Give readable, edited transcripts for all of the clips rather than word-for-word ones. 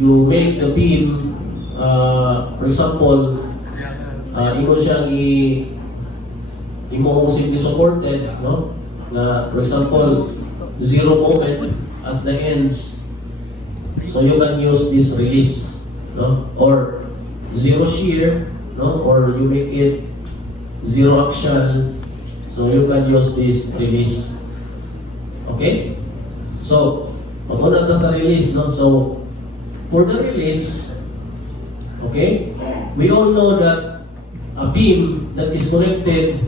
you make the beam, for example, imo siyang imo using supported, no? Na, for example, zero moment at the ends. So you can use this release, no? Or zero shear, no? Or you make it zero action. So you can use this release. Okay? So, pag-una ka sa release, no? So, for the release, okay, we all know that a beam that is connected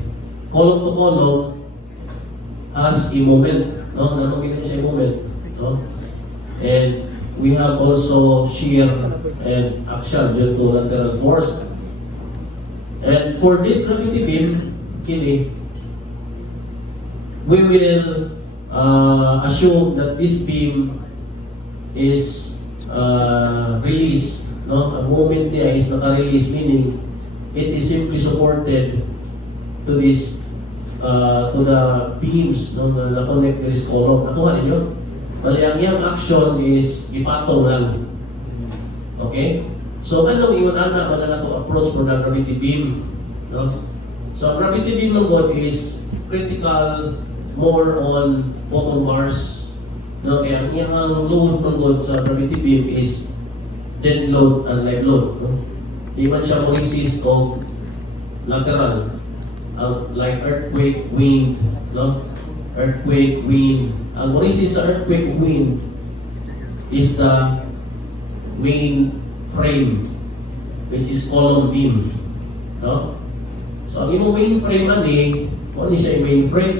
column to column has a moment, no? Namagin siya moment, no? And we have also shear and action due to lateral force. And for this gravity beam, kini, we will assume that this beam is released, no? Ang moment niya is naka-release, meaning it is simply supported to this to the beams, no, na na-connect to this column. Nakuha ninyo? Bali, ang iyang action is ipatong lang. Okay? So, anong iwan-ana ba na to approach for the gravity beam? No? So, ang gravity beam ng God is critical more on photon bars. No? Kaya ang iyang load ng God sa gravity beam is dead load and live load. No? Di man siya mag-resist of lateral, like earthquake, wind, no? Earthquake, wind. Ang mag-resist sa earthquake, wind is the main frame, which is column beam, no? So, ang imong main frame ani, ano siya yung main frame?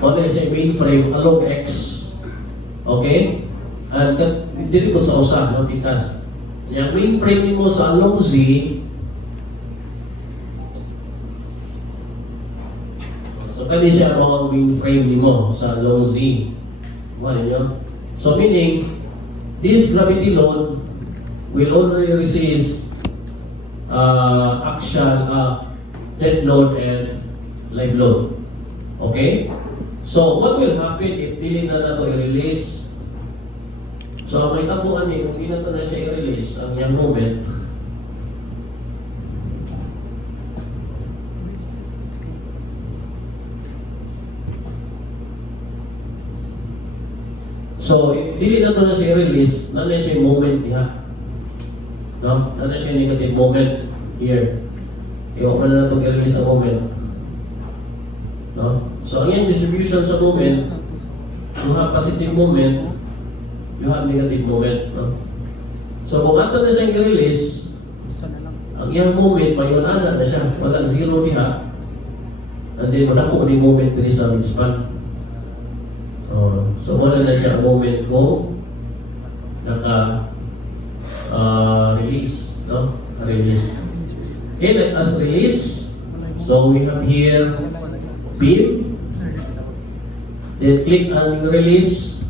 Ano siya yung main frame along X, okay? And dito ko sa usa, no? Because yung main frame mo sa along Z, so kani siya ang main frame mo sa along Z. Ano nyo? So meaning, this gravity load will only resist action, dead load and live load. Okay? So what will happen if dili na nato i-release? So may tabuan kung di na na siya i-release ang yung moment. So, if dili na na siya i-release, na siya yung moment niya. No? Na siya yung negative moment here. Iwan na ito i-release ang moment. No? So, ang yung distribution sa moment, you have positive moment, you have negative moment. No? So, kung ato na siya i-release, ang iyang moment, mayunana na siya. Walang zero niya. And then, wala ko yung moment din sa midspan. So, wala na siya moment ko naka-release, no? Release. Okay, let us release. So, we have here beam. Then, click on release.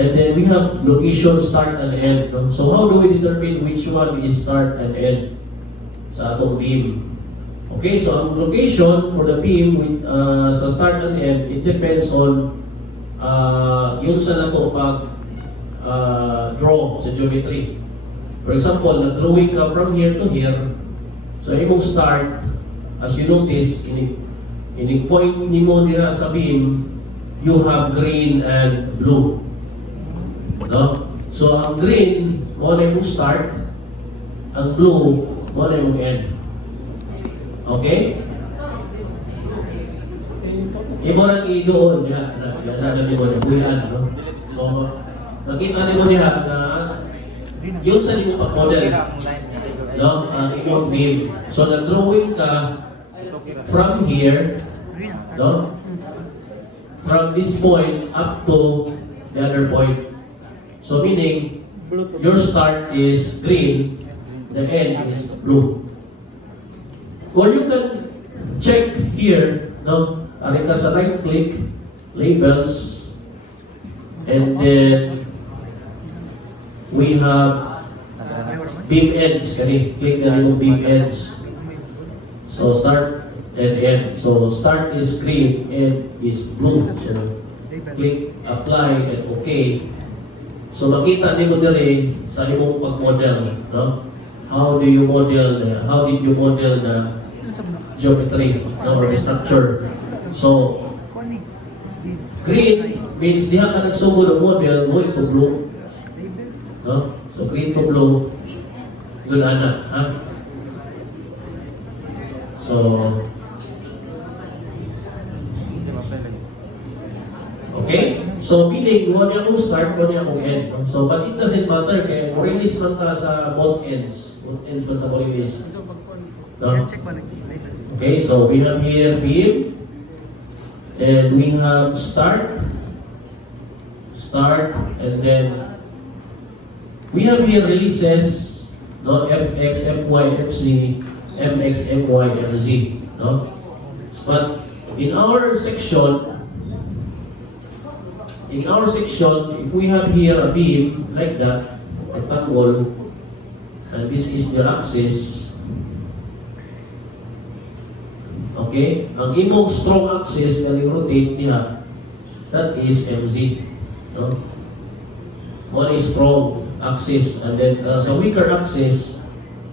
And then, we have location, start and end. No? So, how do we determine which one is start and end sa atong beam? Okay, so ang location for the beam with, sa start and end, it depends on yun sa nato pag draw sa geometry. For example, nag-drawing ka from here to here. So, imong start, as you notice, in point nimo diha sa beam, you have green and blue. No? So, ang green, mo na imong start, ang blue, mo na imong end. Okay? Imo nang idoon niya, na mo na buyan, no? So, nakita niyo niya na yun sa imo pag-model, no? Ang imong beam. So, nag-drawing ka from here, no? From this point up to the other point. So, meaning, your start is green, the end is blue. Or you can check here, no? Arin ka sa right click, labels, and then we have beam ends. Click na yung beam ends. So start and end. So start is green, end is blue. So click apply and okay. So makita ni mo dire sa imong pag-model, no? How did you model the geometry, no, or the structure? So green means diha ka nagsugod ang model mo ito blue, no? So green to blue, good ana, ha? So okay? So, meaning, mo niya kung start, mo niya kung end. So, but it doesn't matter, kaya release man ta sa both ends. Both ends man ta mo release. No? Okay, so we have here beam, and we have start, and then we have here releases, no? Fx, Fy, Fz, Mx, My, and Z. No? But in our section, if we have here a beam like that, rectangle, and this is the axis, okay? Ang imong strong axis na rotate niya, that is MZ. No? One is strong axis, and then sa weaker axis,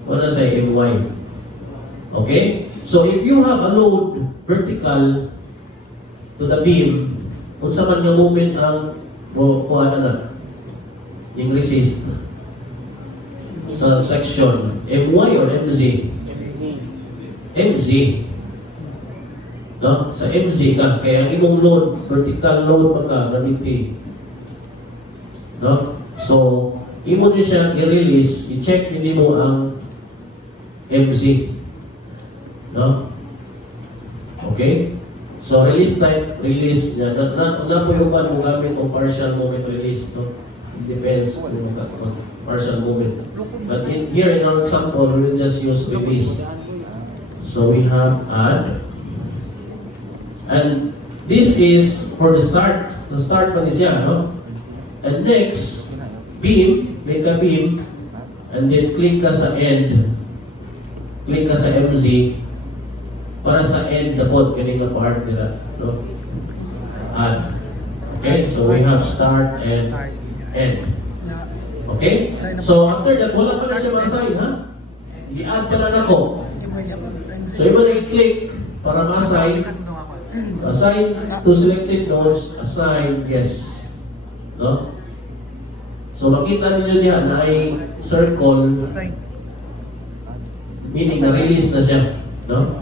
wala sa MY. Okay? So if you have a load vertical to the beam, kung sa man nga moment ang kuha na yung resist sa section, MY or MZ? MZ. No? Sa MZ ka, kaya ang imong load, vertical load man ka, gravity. No? So, imo din siya i-release, i-check hindi mo ang MZ. No? Okay? So, release type, release niya. Na po yung mo gamit o partial moment release. No? It depends on partial moment. But here in our example, we will just use release. So, we have add. And this is for the start. The start pa niya, no? And next, beam, make a beam, and then click ka sa end. Click ka sa MZ. Para sa end na pod, kining na part nila. No? Add. Okay? So we have start and end. Okay? So after that, wala pa na siya ma-assign, ha? I-add pala na ko. So yung na i-click para ma-assign. Assign to selected nodes, assign yes. No? So makita ninyo diyan na ay circle, meaning na-release na siya. No?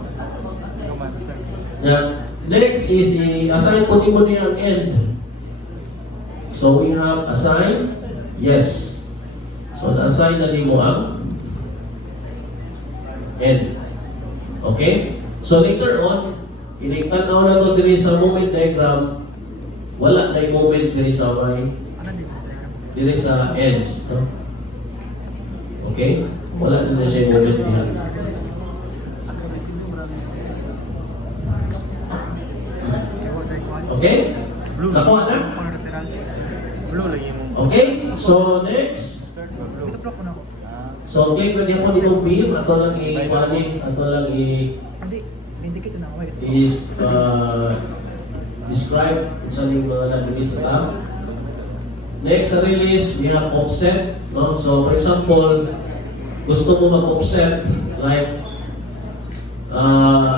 Next is assign po mo niya ang end. So we have assign, yes. So na-assign na mo ang end. Okay? So later on, inigtanaw na ito diri sa moment diagram, wala na yung moment diri sa diri sa ends. No? Okay? Wala na siya yung moment niya. Okay? Nakuha na? Okay? So, next. So, click na din mo dito beam. Ato lang describe kung saan yung mga nabigis sa tab. Next, sa release, we have offset. No? So, for example, gusto mo mag-offset like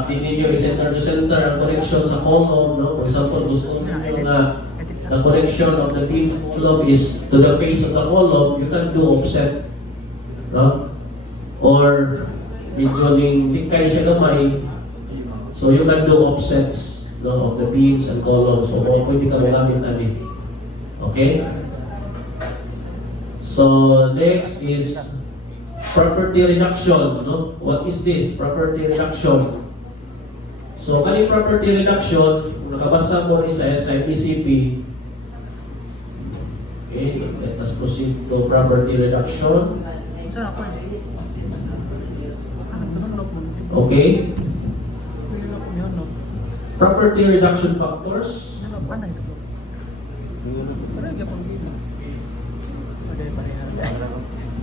hindi nyo i-center to center ang correction sa column, no? For example, gusto nyo na the correction of the beam column is to the face of the column, you can do offset, no? Or medyo ning kay siya gamay, so you can do offsets, no, of the beams and columns. So pwede ka magamit natin. Okay? So next is property reduction, no? What is this? Property reduction. So, kani property reduction, nakabasa mo rin sa SIPCP. Okay, let us proceed to property reduction. Okay. Property reduction factors.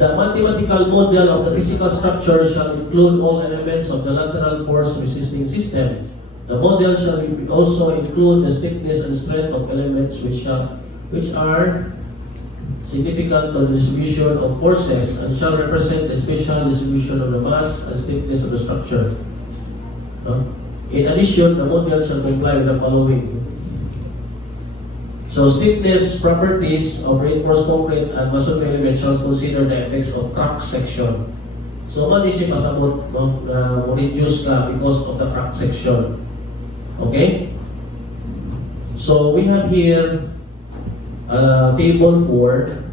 The mathematical model of the physical structure shall include all elements of the lateral force resisting system. The model shall also include the stiffness and strength of elements which are significant to the distribution of forces and shall represent the spatial distribution of the mass and stiffness of the structure. In addition, the model shall comply with the following. So, stiffness properties of reinforced concrete and masonry elements shall consider the effects of crack section. So, man siya pasabot, no, na reduce ka because of the crack section. Okay? So, we have here table for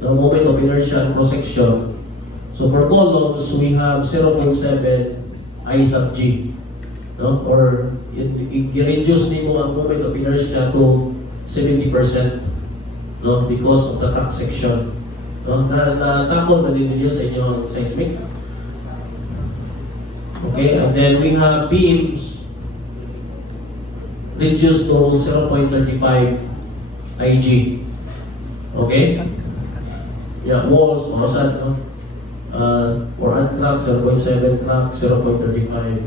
the moment of inertia and cross-section. So, for columns, we have 0.7 I sub G. No? Or, i-reduce nimo ang moment of inertia to 70%, no, because of the crack section. No, na-tackle na din ninyo sa inyong seismic. Okay, and then we have beams reduced to 0.35 IG. Okay? Yeah, walls, mausad, no? For crack, 0.7 crack, 0.35.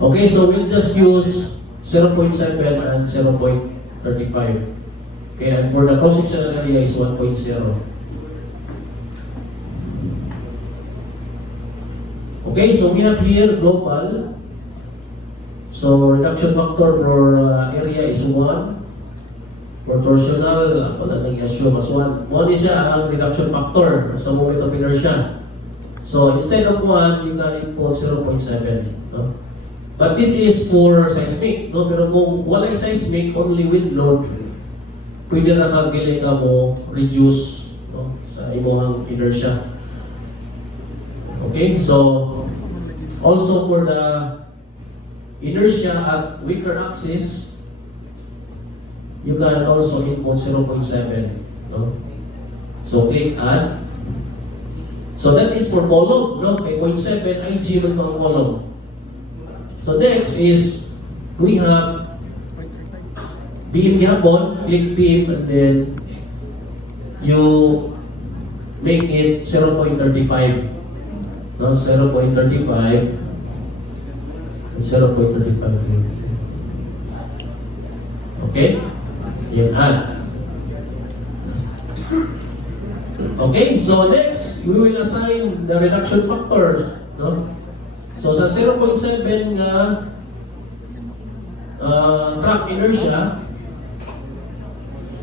Okay, so we'll just use 0.7 and 0.35. Okay, and for the cross-sectional area is 1.0. Okay, so we have here global. So reduction factor for area is 1. For torsional, wala nang i-assume as 1. 1 is siya ang reduction factor sa moment of inertia. So instead of 1, you can input 0.7. No? But this is for seismic, no? Pero kung wala yung seismic, only wind load, pwede na kagili ka mo reduce, no, sa imong inertia. Okay, so also for the inertia at weaker axis, you can also input 0.7. No? So click add. So that is for column, no? May 0.7 IG man ang column. So next is, we have beam yapon, click beam, and then you make it 0.35. No, 0.35 and 0.35. Okay? Yan, add. Okay, so next, we will assign the reduction factors. No? So sa 0.7 nga crack inertia,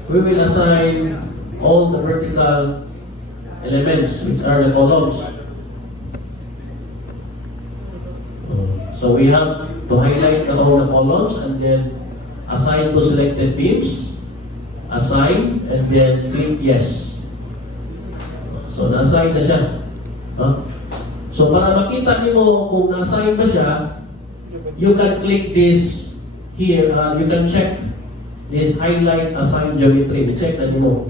we will assign all the vertical elements, which are the columns. So we have to highlight all the columns and then assign to selected beams, assign, and then click yes. So na-assign na siya. So para makita niyo kung na-assign ba siya, you can click this here, you can check this highlight assign geometry. Check na niyo.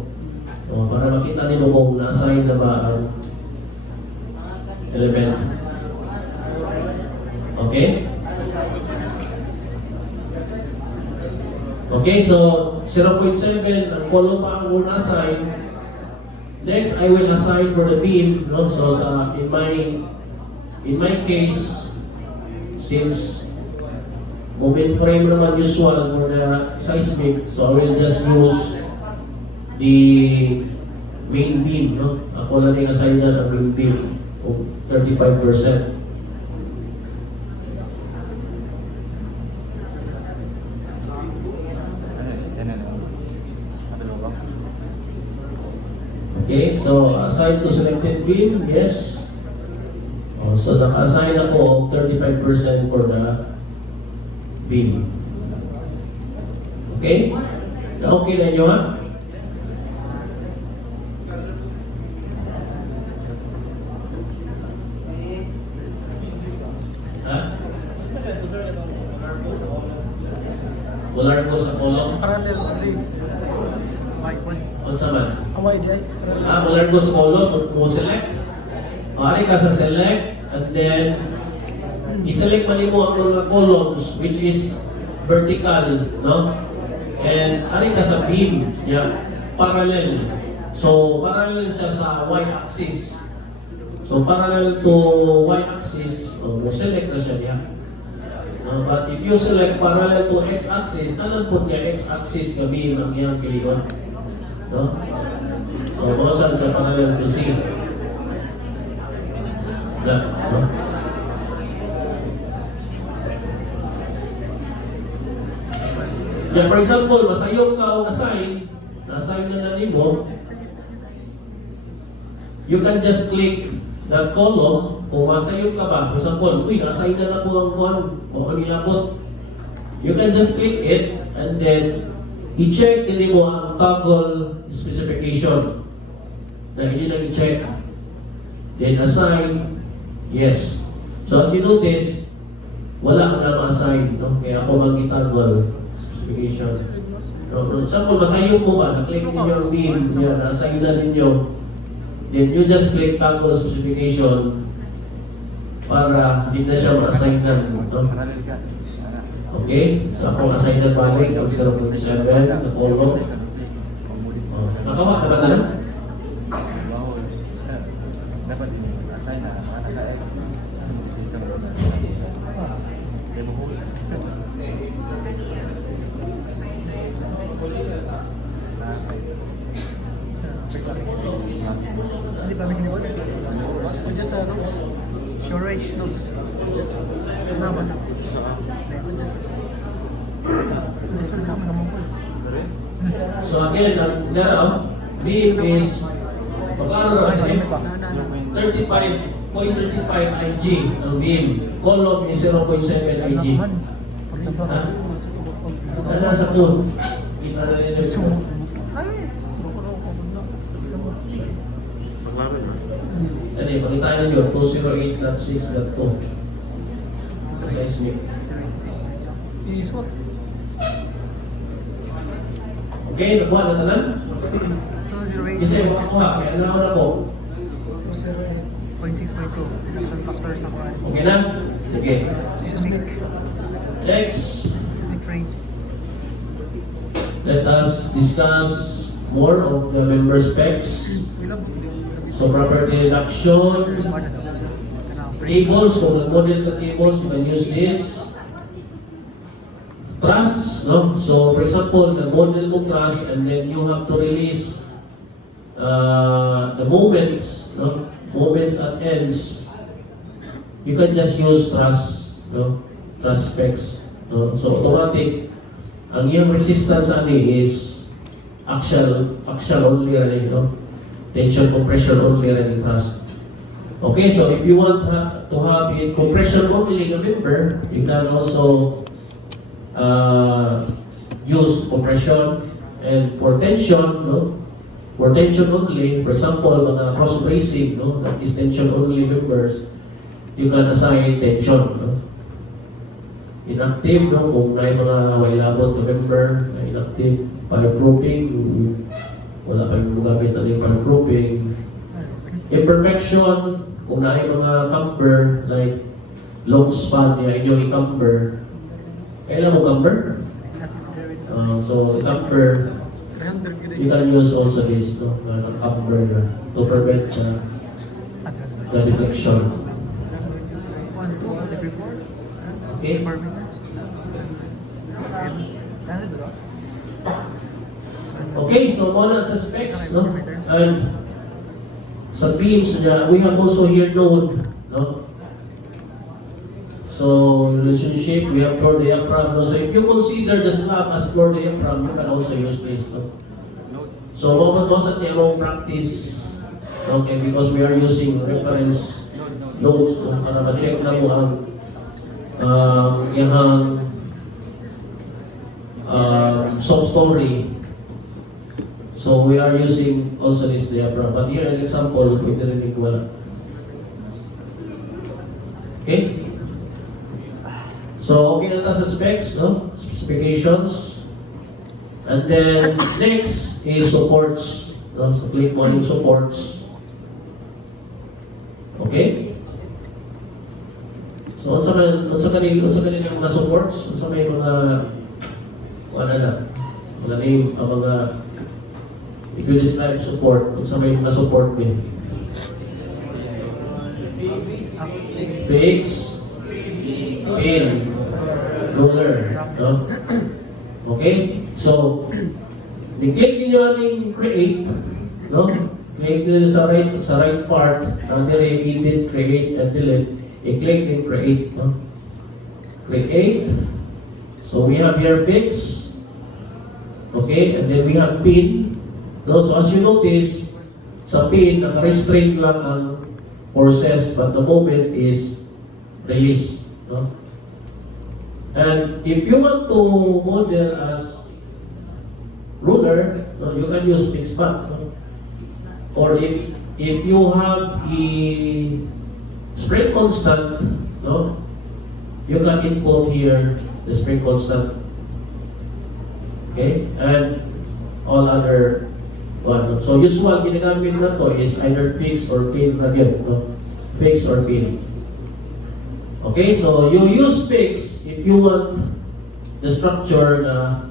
So, para makita niyo kung na-assign na ba ang element. Okay? Okay, so 0.7 ang column pa ang una assign. Next, I will assign for the beam. No? So in my case, since moment frame naman usual for the seismic, so I will just use the main beam. No? Ako lang yung assign na ng main beam of 35%. Okay, so assign to selected beam, yes. So naka-assign ako of 35% for the beam. Okay? Okay na nyo ha? Ha? Polar ko sa kolong? Parallel sa Z. Ano sa man? Away day. Polar ko sa kolong, mo select. Pari ka sa select, and then i-select pa mo ang mga columns which is vertical, no? And ari ka sa beam, yeah, parallel. So, parallel siya sa y-axis. So, parallel to y-axis, select na siya niya. But if you select parallel to x-axis, alam po niya x-axis gabi ang iyang pilihan. No? So, mga saan siya parallel to C. That, no? Yeah, for example, masayong ka o na-assign na nanin mo, you can just click that column. Kung masayong ka ba, for example, na-assign na po ang one o kanilapot. You can just click it and then i-check din mo ang toggle specification na hindi lang i-check. Then assign, yes. So as you notice, wala ka na ma-assign, no? Kaya ako mag-toggle specification. No, for example, masayong mo ba, na-click ninyo ang team, yan, na-assign na ninyo. Then you just click toggle specification para hindi na siya ma-assign na. No? Okay? So ako ma-assign na balik ang 0.7 na column. Nakawa ka ba na? Dapat assign na naka-X. Hindi pa may order. Just notes. Sure right notes. Just naman na. Just naman po. So again, now, beam is magkano rin? 35.35 IG ang beam. Column is 0.7 IG. Ha? Ano sa tool? Kita na rin ito. Ano yung pagkitaan nyo? 208.6.2 seismic. I-swap. Okay, nakuha na tanan? 208. Kasi makakuha, kaya ano naman ako? 0.6.2. Reduction factors na kuha. Okay na? Sige. Seismic. Next, Seismic frames. let us discuss more of the member specs. So property reduction, tables, kung nag-model ka tables, you can use this. Truss, no? So for example, nag-model mo truss and then you have to release the moments, no? Moments at ends. You can just use truss, no? Truss specs. No? So automatic, ang iyong resistance ani is axial only, no? Tension compression only running truss. Okay, so if you want to have a compression only member, you can also use compression. And for tension, no? For tension only, for example, mga cross bracing, no? That is tension only members, you can assign tension, no? Inactive, no? Kung may mga wailabot to member na inactive, fireproofing, wala pa yung gamit na yung fireproofing. Imperfection, kung na mga camber, like long span niya, inyong i-camber. Kailan mo camber? So, camber, you can use also this, no? Camber to prevent the deflection. Okay? Okay, so muna sa specs, no? And sa beams, we have also here node, no? So, relationship, we have floor diaphragm, no? So if you consider the slab as floor diaphragm, you can also use this, no? So, most of the practice, okay, because we are using reference nodes, no? Para ma-check na mo ang yung soft story. So we are using also this diaphragm. But here an example, pwede rin wala. Okay? So okay na tayo sa specs, no? Specifications. And then next is supports. No? So click mo yung supports. Okay? So unsa kanil yung mga supports? Unsa may mga wala na. Wala na yung mga If you describe support, kung sa may na-support me. Fix, pin, ruler. No? Okay? So, i-click niyo ang create. No? Click nyo sa right part, ang edit, create, and delete. I-click din create. No? Create. So we have here fix. Okay, and then we have pin. No? So as you notice, sa pin, naka-restrain lang ang forces, but the moment is release. No? And if you want to model as ruler, no, you can use fixed path. No? Or if you have a spring constant, no, you can input here the spring constant. Okay, and all other one. So usual ginagamit na to is either fix or pin na yun, no? Fix or pin. Okay, so you use fix if you want the structure na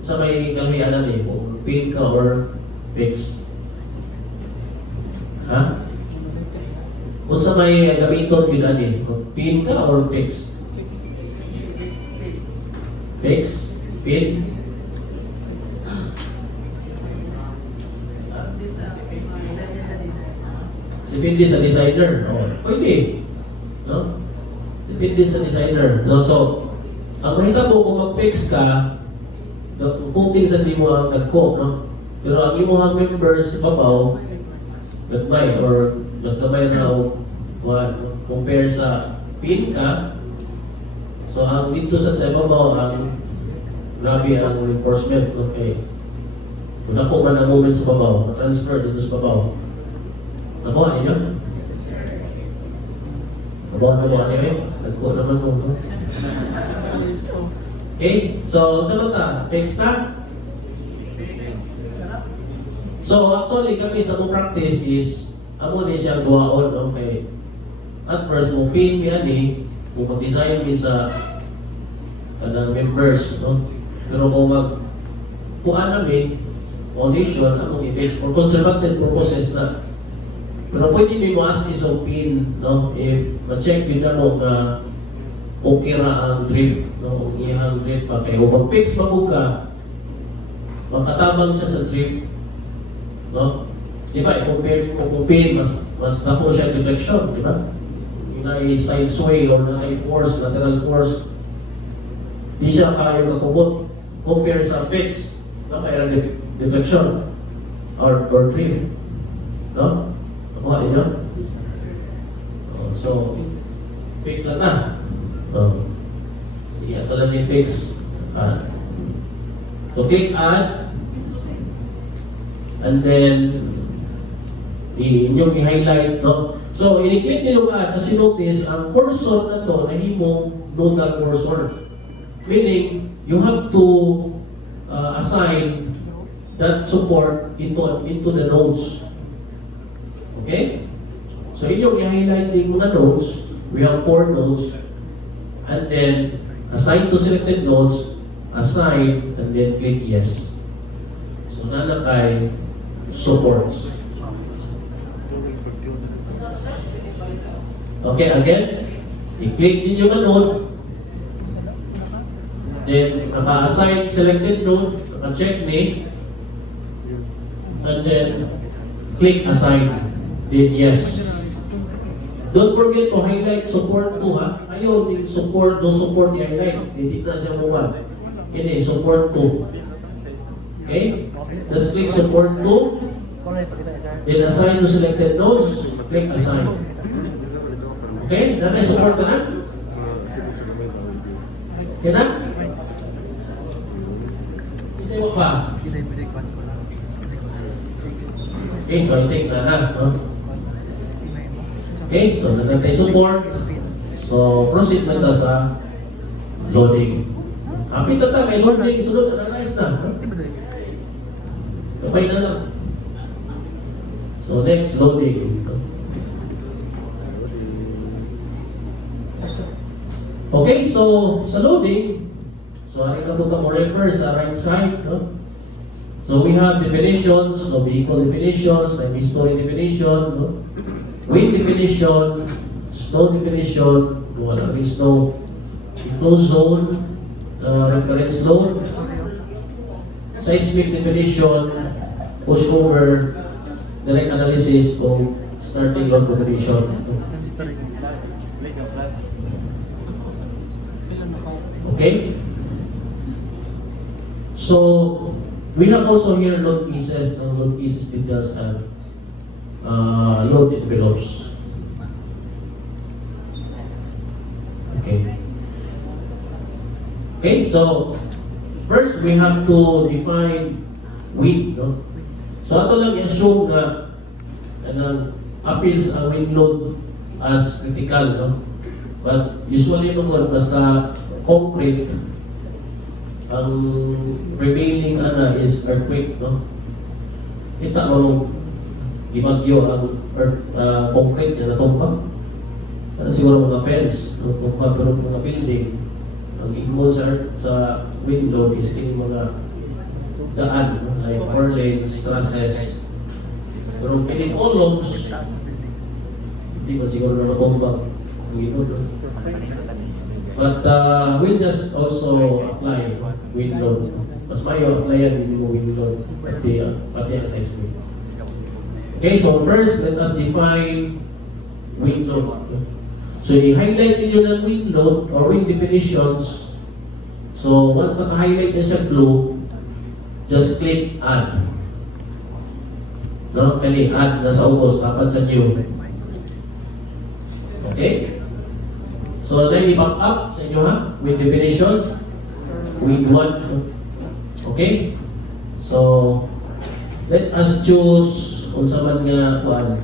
sa may kalahianan eh, kung pin ka or fix. Ha? Kung sa may gamiton yun ani, pin ka or fix? Fix? Pin? Depende sa designer. Oh, pwede. No? Depende sa designer. No? So, ang mahita po kung mag-fix ka, kung sa di mo ang nagko, no? Pero ang imong members sa babaw, nagmay or mas gamay na compare sa pin ka. So ang dito sa babaw ang grabe ang reinforcement. Okay. Kung ako man ang moment sa babaw, na-transfer dito sa babaw. Nakuha ninyo? Nakuha ninyo? Nagkuha naman mo. Okay, so sa mata, fix na? So actually kami sa mong practice is amo ni siya gawaon, okay. At first mo pin yan eh, kung mag-design ni sa kanang members, no? Pero kung kuha namin foundation, among i-fix for conservative purposes na. Pero pwede may mo-ask isang pin, no? If ma-check yun na mo na okay ra ang drift, no? Kung iyang drift pa kayo. Kung mag-fix pa mo ka, makatabang siya sa drift, no? Di ba? I-compare kung pin, mas nakuha siya deflection, di ba? Na-side sway or na-force, lateral force, di siya kaya makubot compare sa fix, no? Kaya deflection or drift, no? Nakuha ninyo? So, fix na na. Sige, ito lang yung fix. So, click add. And then, inyong i-highlight, no? So, i-click nyo add, kasi notice, ang cursor na to, nahimong nodal cursor. Meaning, you have to assign that support into the nodes. Okay? So, inyong i-highlight din mo na nodes. We have 4 nodes. And then, assign to selected nodes, assign, and then click yes. So, nanakay supports. Okay, again, i-click din yung node. Then, naka-assign selected node, naka-check name, and then, click assign. Then, yes. Don't forget to highlight support 2, ha? Ayaw, support, no support i-highlight. Hindi na siya mawag. Hindi, support 2. Okay? Just click support 2. Then, assign to selected nodes, click assign. Okay? Nanay support ka na? Okay na? Isa mo pa. Okay, so I think na. No? Okay, so nagtay support. So proceed na ta sa loading. Kapit na ta, may loading, sunod, analyze na. Kapay na lang. So next, loading. Okay, so sa loading, so hari ka ito mo refer sa right side. No? So So we have definitions, no vehicle definitions, time history definition, no? Wind definition, snow definition, there is no zone, reference load, seismic definition, pushover, direct analysis of starting load definition. History. Lake of class. Ilan na Okay? So, we have also here load cases. Now, load cases details have load envelopes. Okay. Okay, so first we have to define wind, no? So ato lang i-assume na appeals ang wind load as critical, no? But usually naman basta concrete, ang remaining is earthquake, no? Kita mo ibagyo ang concrete na natumba. Ano siguro mga fence, natumba, pero mga building, ang involved sa wind load is yung mga daan, no? Like 4 lanes, trusses. Pero piling columns, hindi ba siguro na natumba ang involved, no? But we just also apply wind load. Mas mayo applyan din yung wind load pati ang seismic. Okay, so first let us define wind load. So i-highlight niyo ng wind load or wind definitions. So once naka-highlight niya sa blue, just click add. No, kani add na sa ubos dapat sa new. Okay? So, then i-back up sa inyo ha, with definition, with what, okay? So, let us choose kung saan man nga kuan.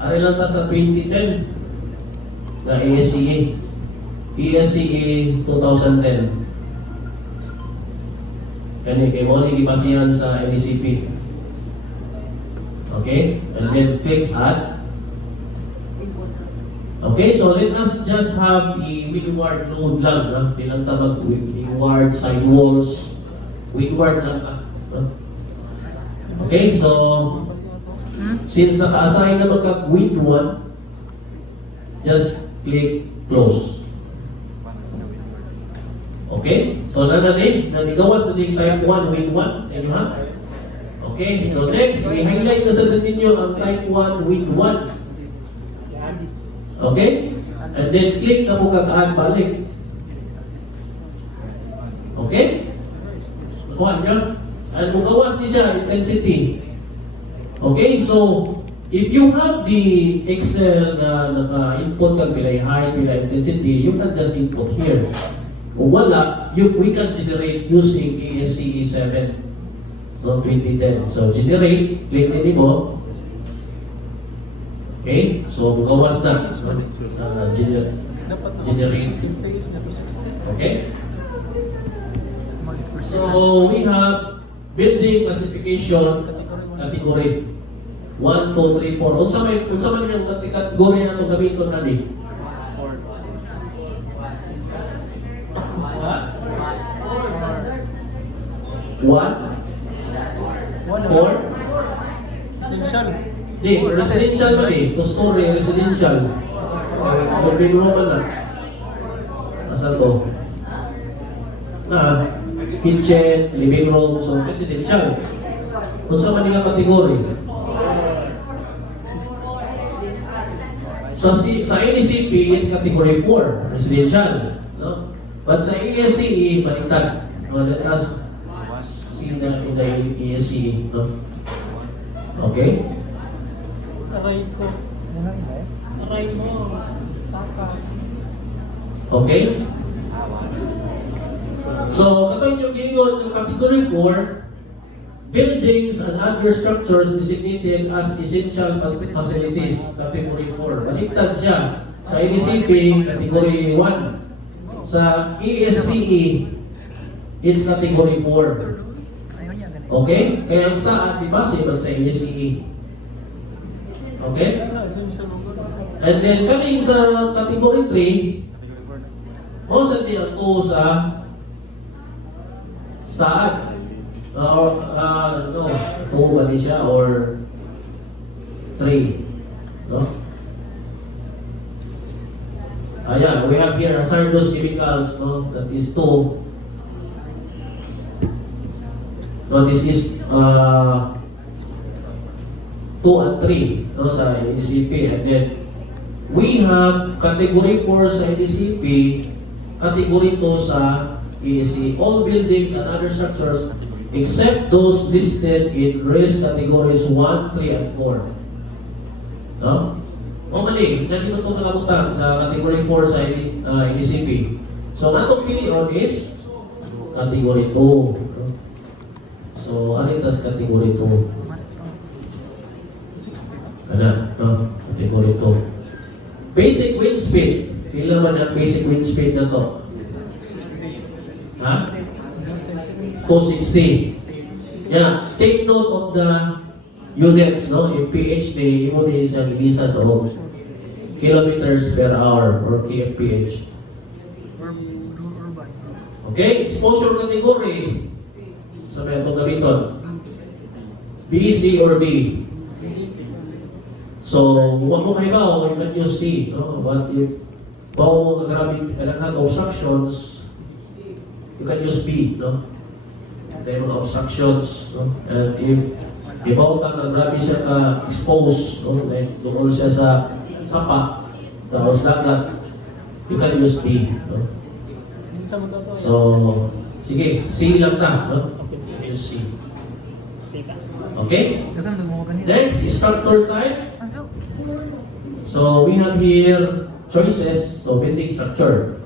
Ari lang ta sa 2010 na ESCE. ESCE 2010. Kani kay mo ni gibasihan sa NECP. Okay? And then click add. Okay, so let us just have the windward load lang, no? Bilang tabag windward, sidewalls, windward lang. Okay, so since naka-assign na magka-wind 1, just click close. Okay, so nanigawas na din type 1, wind 1, inyo ha? Okay, so next, i-highlight na sa ninyo ang type 1, wind 1. Okay? And then click na po kag-add balik. Okay? Kuha niya. And magawas niya siya, intensity. Okay? So, if you have the Excel na naka-input kag pilay height, pilay intensity, you can just input here. Kung wala, we can generate using ESCE 7 no, 2010. So, generate, click din mo. Okay, so magawas na generate. Okay, so we have building classification category 1, 2, 3, 4. Unsa man yung category na itong gamiton natin? 1, 4, Essential. Di, residential ba eh? Two-story, residential. Living room ba na? Asan to? Kitchen, living room, so residential. Kung saan man nga kategory? So sa NECP, it's category 4, residential. No? But sa ESCE, baliktad. No, let us see na in the ESCE. No? Okay? Aray ko. Aray mo. Taka. Okay? So, kapag yung gingon ng category 4, buildings and other structures designated as essential facilities, category 4. Baliktad siya. Sa NECP, category 1. Sa ESCE, it's category 4. Okay? Kaya sa base sa ESCE. Okay? And then coming sa category 3, most of the to sa saan? No, 2 ba ni siya or 3? No? Ayan, we have here hazardous chemicals, no? That is 2. No, this is 2 and 3, no, sa EDCP. And then we have category 4 sa EDCP, category 2 sa EDC. All buildings and other structures except those listed in risk categories 1, 3, and 4. No? O mali, hindi mo ito nakabutan sa category 4 sa EDCP. So, atong pilion is category 2. So, ano ito sa category 2? 260. Ano? Category 2. Basic wind speed. Kailan man ang basic wind speed na to? Ha? 260. Yeah, take note of the units, no? Yung PHD, yung din isang ibisa to kilometers per hour or kmph. Urban. Okay? Exposure category. Sabi itong gamiton. B, C, or D. So, huwag mo kayo ba, you can use C, no? But if bago magamit kailangan obstructions, you can use B, no? Kaya mga obstructions, no? And if ibawag na grabe siya ka-expose, no? Like doon siya sa sapa, tapos dagat, you can use B, no? So, sige, C lang na, no? Use C. Okay? Next, structure type. So, we have here choices. So, building structure.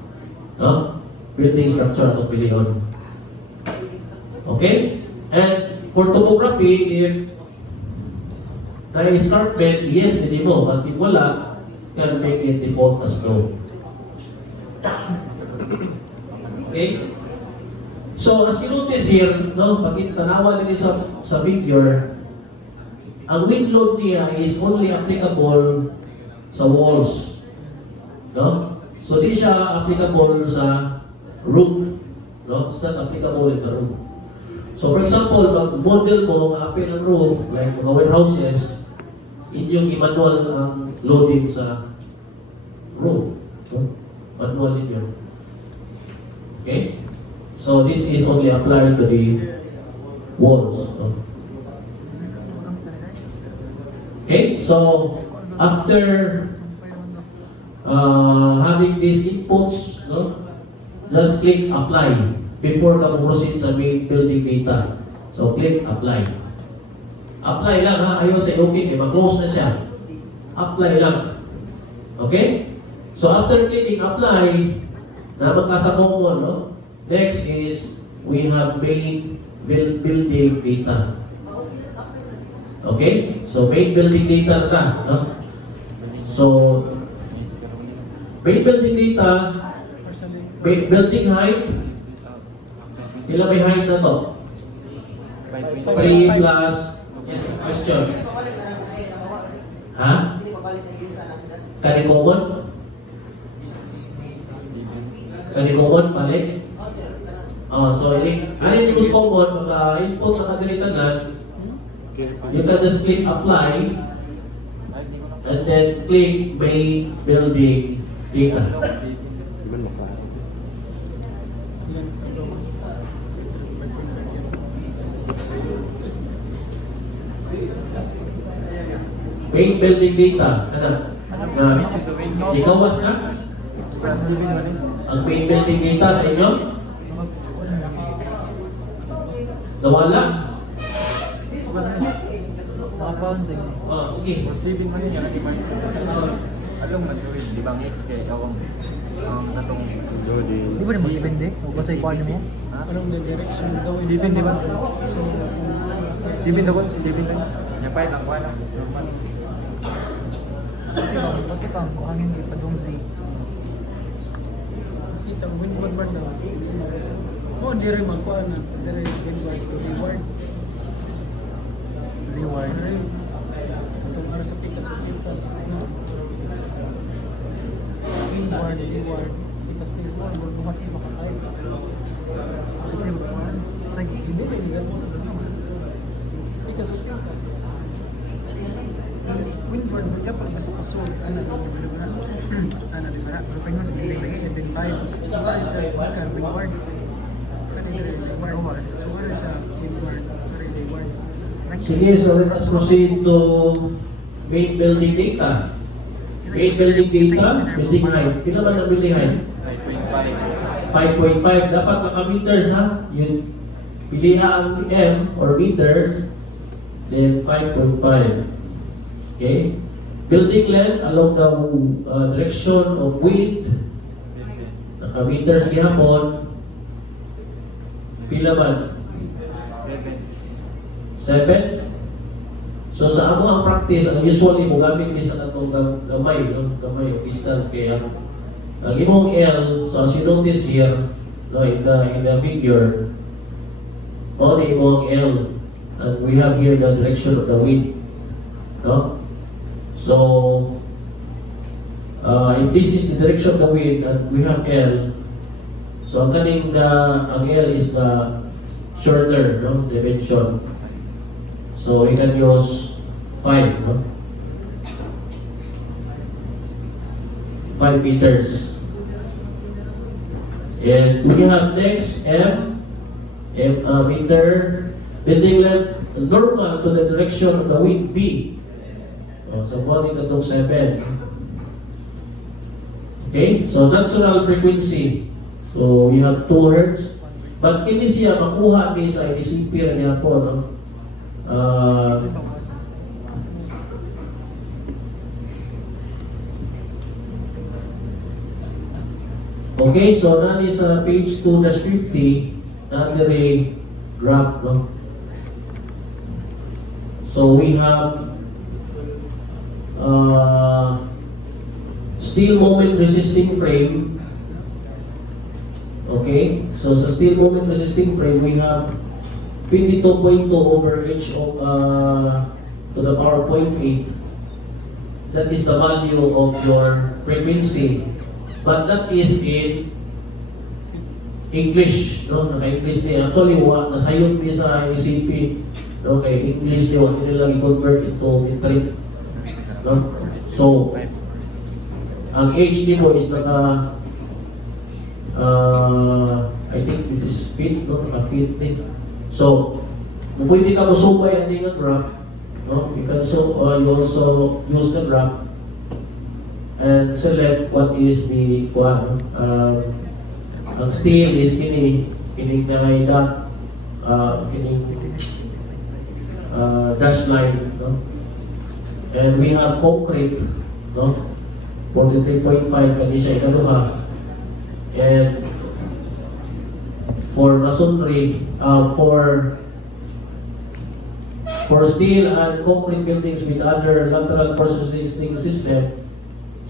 No? Building structure at pilion. Okay? And for topography, if na-escarpment, yes, hindi mo. But if wala, can make it default as no. Okay? So, as you notice here, no, pag tanawa din sa figure, ang wind load niya is only applicable sa walls. No? So, di siya applicable sa roof. No? It's not applicable in the roof. So, for example, mag-model mo ang apil ng roof, like mga warehouses, inyong i-manual ang loading sa roof. No? Manual ninyo. Okay? So, this is only applied to the walls. No? Okay? So, after having these inputs, no, just click apply before ka proceed sa main building data. So, click apply. Apply lang ha. Ayaw sa okay, mag-close na siya. Apply lang. Okay? So, after clicking apply, na magkasabong mo, no? Next is, we have main building data. Okay? So, main building data na. No? So, main building data, building height, ilan may height na to? 3 plus, yes, question. Ha? Kanikuman? Kanikuman, palit? So, alin yung common, maka-input na kadilitanan, you can just click apply, and then click main building data. Main building data. Ano? Ikawas na? Ang main building data sa inyo? Nawala? Oh, sige. Receiving man niya, di man. Along man yun, di bang X kay kawang natong loading. Di ba naman depende? O ba sa ikuan mo? Anong direction gawin? Receiving di ba? So, Receiving daw, receiving na. Nyapay lang kuha na. Normal. Bakit ang kuhangin di pa dong Z? Kita mo, windward ba na? Oo, di rin magkuhan na. Di rin windward to reward. Reward? Itong para sa pikas. Reward. Pikas na reward. Buhat yung makatay. Ito yung buwan. Hindi ba yung Pikas o pikas. Windward, magkapag pasok-pasok. Ano, di ba? Ano, di ba? Pagpingon sa building like 7.5. So, what is a windward? Windward. So, what is a windward? Windward. Sige, so let us proceed to main building data. Main building data, building height. Pila ba ang building height? 5.5. 5.5. Dapat naka-meters ha. Yung pilihan ang m or meters, then 5.5. Okay? Building length along the direction of wind, 7. naka-meters gihapon. Pila man? 7. So sa amo ang practice, ang usually mo gamit ni sa atong gamay, no? Gamay o distance kaya ang imong L, so as you notice here, no, in the figure, only imong L, and we have here the direction of the wind, no? So if this is the direction of the wind and we have L, so ang kaning ang L is the shorter, no, dimension. So we can use 5, no? 5 meters. And we have next M meter, building length normal to the direction of the wind B. So 1 ito 7. Okay, so natural frequency. So we have 2 Hertz. But kini siya makuha ni sa IDCP na niya po, no? Okay, so that is page 2-50, another graph, no? So we have steel moment resisting frame. Okay, so sa steel moment resisting frame, we have 22.2 over h of to the power 0.8. That is the value of your frequency. But that is in English, no? Naka-English niya. Actually, nasayod niya sa ICP. No? Kay English niya, hindi nila i-convert into metric. No? So, ang H niyo is naka, I think it is feet, no? Naka-feet din. So, kung pwede ka masubay ang nga graph, no? You can you also use the graph and select what is the ang steel is kining na kining dash line, no? And we have concrete, no? 43.5 kani siya ikaduha. And for masonry, for steel and concrete buildings with other lateral force resisting system,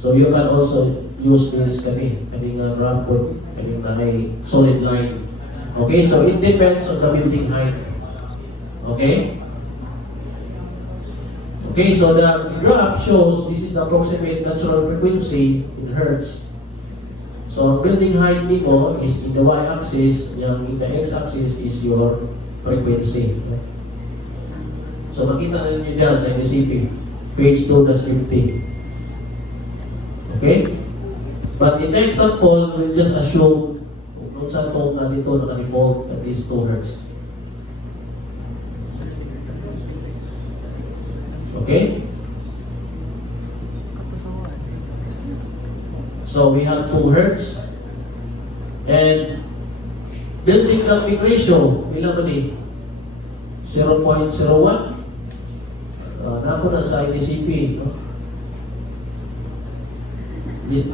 so you can also use this kaning ramp wood, kaning na solid line. Okay, so it depends on the building height. Okay? Okay, so the graph shows this is the approximate natural frequency in hertz. So building height nimo is in the y-axis, yung in the x-axis is your frequency. So makita na niyo dyan sa NCP, page 2-50. Okay? But in the example, we'll just assume kung saan itong dito naka-default at least 2 Hertz. Okay? So we have 2 Hertz. And building damping ratio, ilan ba ni? 0.01. Nako na sa IDCP. No?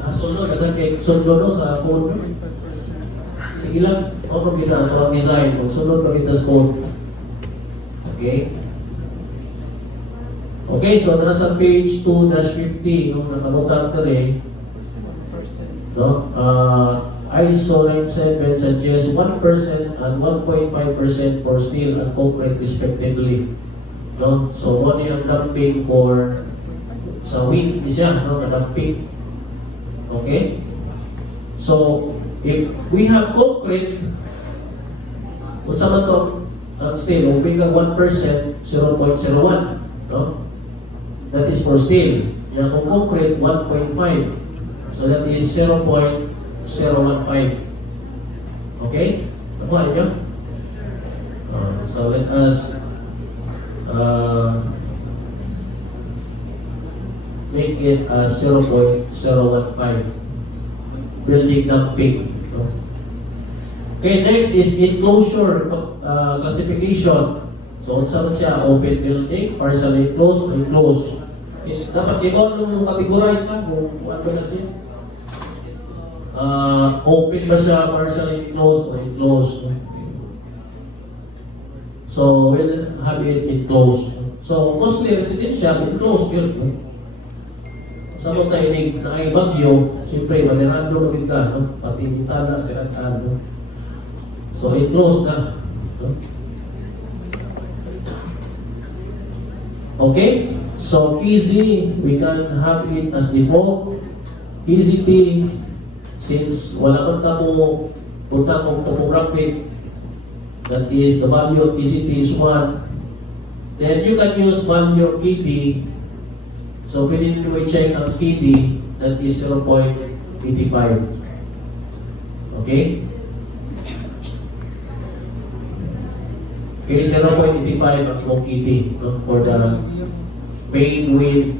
Asunod, agad kay sunod no, sa code. Sige lang, ako kita ito ang design. Kung sunod ko kita sa code. Okay? Okay, so nasa page 2-50, nung nakabutan ka rin, no? ISO 97 suggests 1% and 1.5% for steel and concrete respectively. No? So, one yung dumping for sa wind siya, no? Dumping. Okay? So, if we have concrete, kung sa man to, steel. Open ka 1%, 0.01. No? That is for steel. Yan kung concrete, 1.5. So that is 0.015. Okay? Nakuha niyo? So let us make it 0.015. Building dumping. No? Okay, next is enclosure classification. So, saan siya? Open building, partially enclosed, or enclosed. Dapat ikaw nung categorize na kung ano na siya. Open ba siya, partially enclosed, or enclosed. So, we'll have it enclosed. So, mostly residential, enclosed yun. Sa mga tayo nakibagyo, siyempre, manirando na kita, no? Pati mitala, sirat-ano. No? So, enclosed na. No? Okay? So, easy, we can have it as default. Easy T, since wala man tamo punta kong topographic, that is the value of easy T is 1. Then you can use value of KP. So, we need to check ang KP, that is 0.85. Okay? Okay, 0.85 ang imong KP, no, for the paint with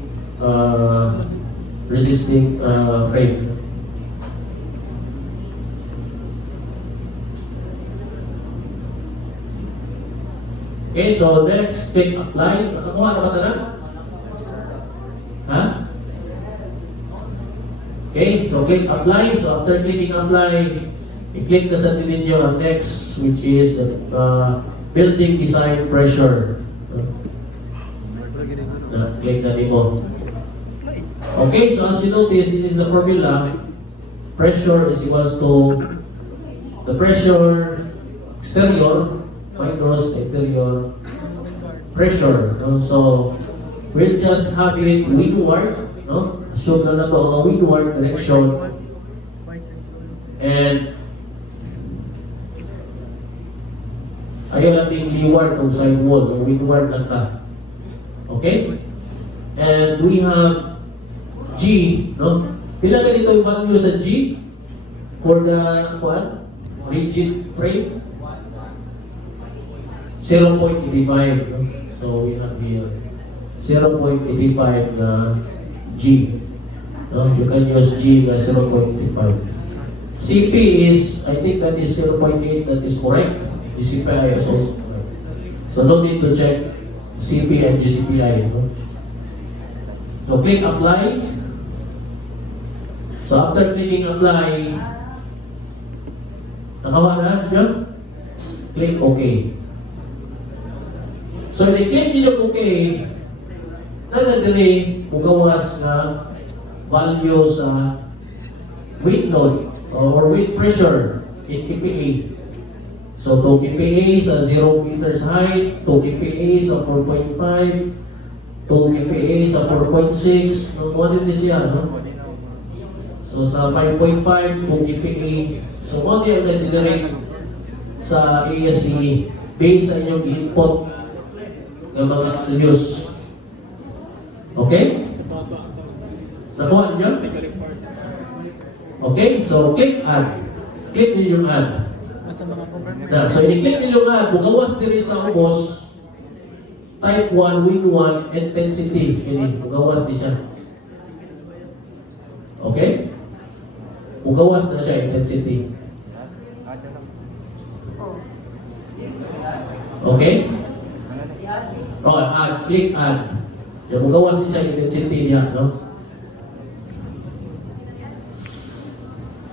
resisting frame. Okay, so next, click apply. Nakakuha na ba tanan? Ha? Okay, so click apply. So after clicking apply, i-click na sa ninyo ang next, which is building design pressure. Click na mo. Okay, so as you notice, this is the formula. Pressure is equals to the pressure exterior minus interior pressure. No? So we'll just have it windward. No? Assume na to ang windward direction. And ayaw natin leeward o side wall, o windward lang ta. Okay? And we have G, no? Pila ganito yung value sa G for the what? Rigid frame? 0.85. No? So we have here 0.85 na G. No? You can use G na 0.85. CP is, I think that is 0.8, that is correct. GCPI is also correct. So no need to check CP and GCPI. No? So click apply. So after clicking apply, nakawa na dyan? Click OK. So i-click nyo OK, nanadali mugawas na value sa wind load or wind pressure in kPa. So 2 kPa sa 0 meters height, 2 kPa sa 4.5, 2 kPa sa 4.6, no, model siya, no? So sa 5.5, 2 kPa. So model na generate sa ASCE based sa inyong input ng mga values. Okay? Nakuha niyo? Okay, so click add. Click niyo yung add. So i-click niyo yung add. Bugawas diri sa ubos. Type 1, wing 1, intensity. Ini, bugawas di siya. Okay? Bugawas na siya, intensity. Okay? Oh, add. Click add. Yung bugawas di siya, intensity niya, no?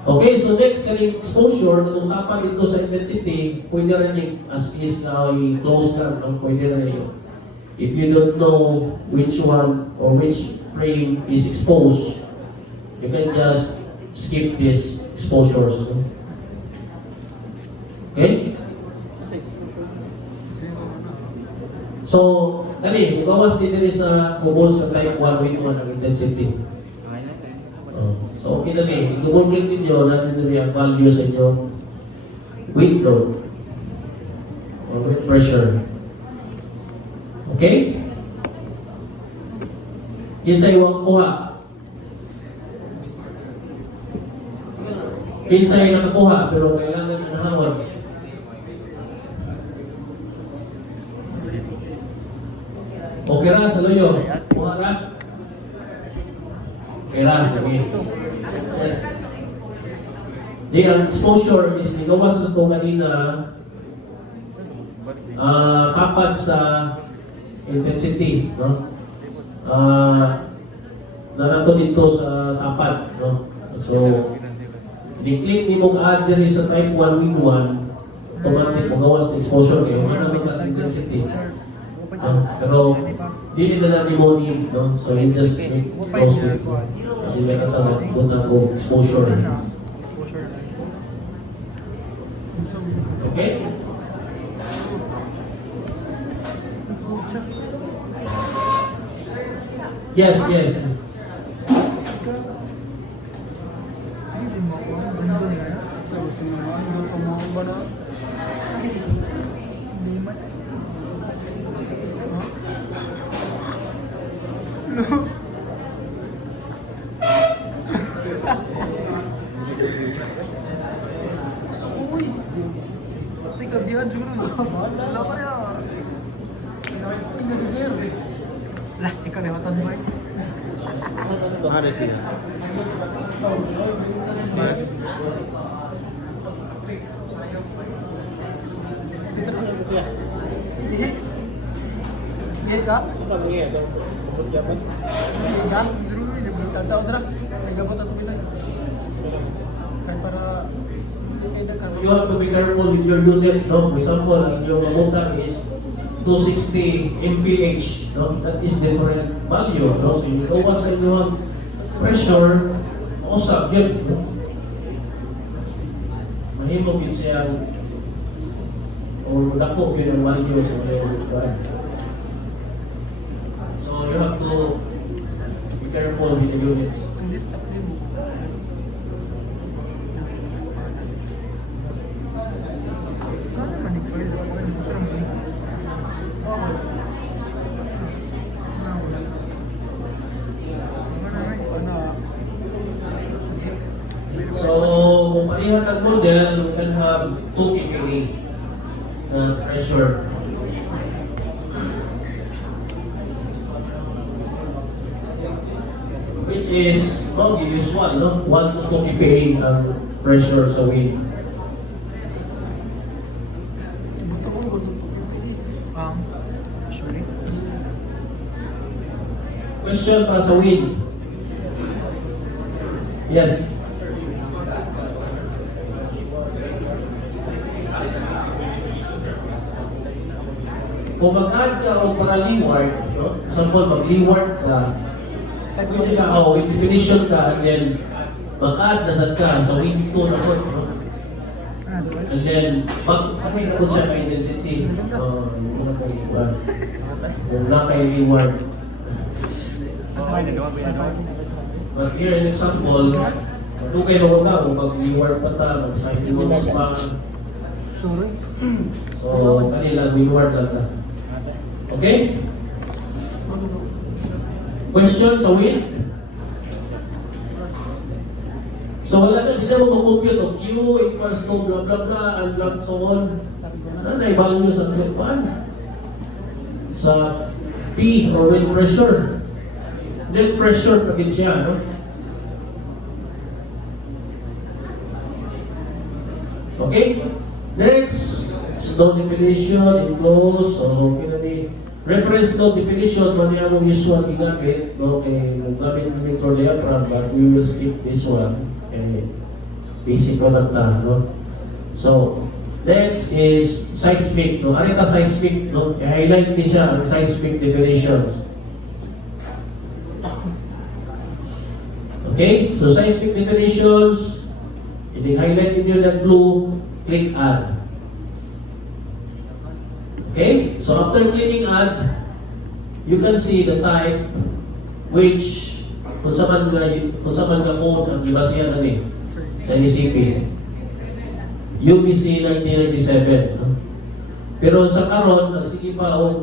Okay, so next, yung exposure, kung apat dito sa intensity, pwede rin yung as is na i-close lang, no? Pwede rin yun. If you don't know which one or which frame is exposed, you can just skip these exposures. No? Okay? So, dali, gawas din rin sa kubos sa type 1 with 1 ang intensity. So, okay na rin. I-double-click ninyo, natin rin ang value sa inyong wind load. or with pressure. Okay? Kinsay wang kuha. Kinsay nakakuha pero kailangan anahawag. Okay ra sa loyo. Kuha ra. Okay ra, sige. Yes. Di, ang exposure is nigawas na ito kanina kapat sa intensity, no? Nanato dito sa tapat, no? So, di-click ni mong add diri sa type 1 wing 1, automatic magawas ng exposure kayo. Ano naman sa intensity? Pero, dili na natin mo need, no? So, you just make close it. Hindi may katawag, doon na ko exposure. Okay? Yes, yes. Gabihan siguro. Wala pa rin. Tingnan si Sir. Lah, ikaw lewatan mo eh. Ada siya. Iya ka? Apa bunyi itu? Bos jabat. Dan dulu ini belum tahu serang. Gabot atau pinay. Kaya para You have to be careful with your units, no? For example, your motor is 260 mph, no? That is different value, no? So you know what's in your pressure, usap yun, no? Mahimog yun siya, or dako yun ang value sa your drive. So you have to be careful with the units. This So, kung palihan ng model, you can have 2 kPa pressure. Which is, no, the usual, no? 1 to 2 kPa ang pressure sa wind. Actually, Question pa sa wind. Yes. Kung mag-add ka o para leeward, no? Example, mag-leeward ka, pwede ka, with definition ka, and then mag-add na sad ka sa wind 2 na po, no? And then, pakita ko siya may intensity. Kung na kay leeward. But here, an example, kung kayo naman na, kung mag-leeward pa ta, mag-side walls pa. sorry. So, kanila, leeward lang ta. Okay? Question sa wind? So wala na, hindi na mo compute of Q equals to blah blah blah and so on. Ano na i-value sa P1? Sa P or wind pressure. Net pressure pa din siya, no? Okay? Next, slow definition, enclose, so okay reference node definition, mali akong usual ginamit, no? Okay, naggamit namin for diagram, but we will skip this one. Okay, basic naman na, no? So, next is seismic, no? Ano ka seismic, no? I-highlight niya siya ang seismic definitions. Okay, so seismic definitions, i-highlight niyo ng blue, click add. Okay, so after clicking add, you can see the type which kung saan ka code ang ibasihan natin sa NCP. UBC 1997. No? Pero sa karon sige pa og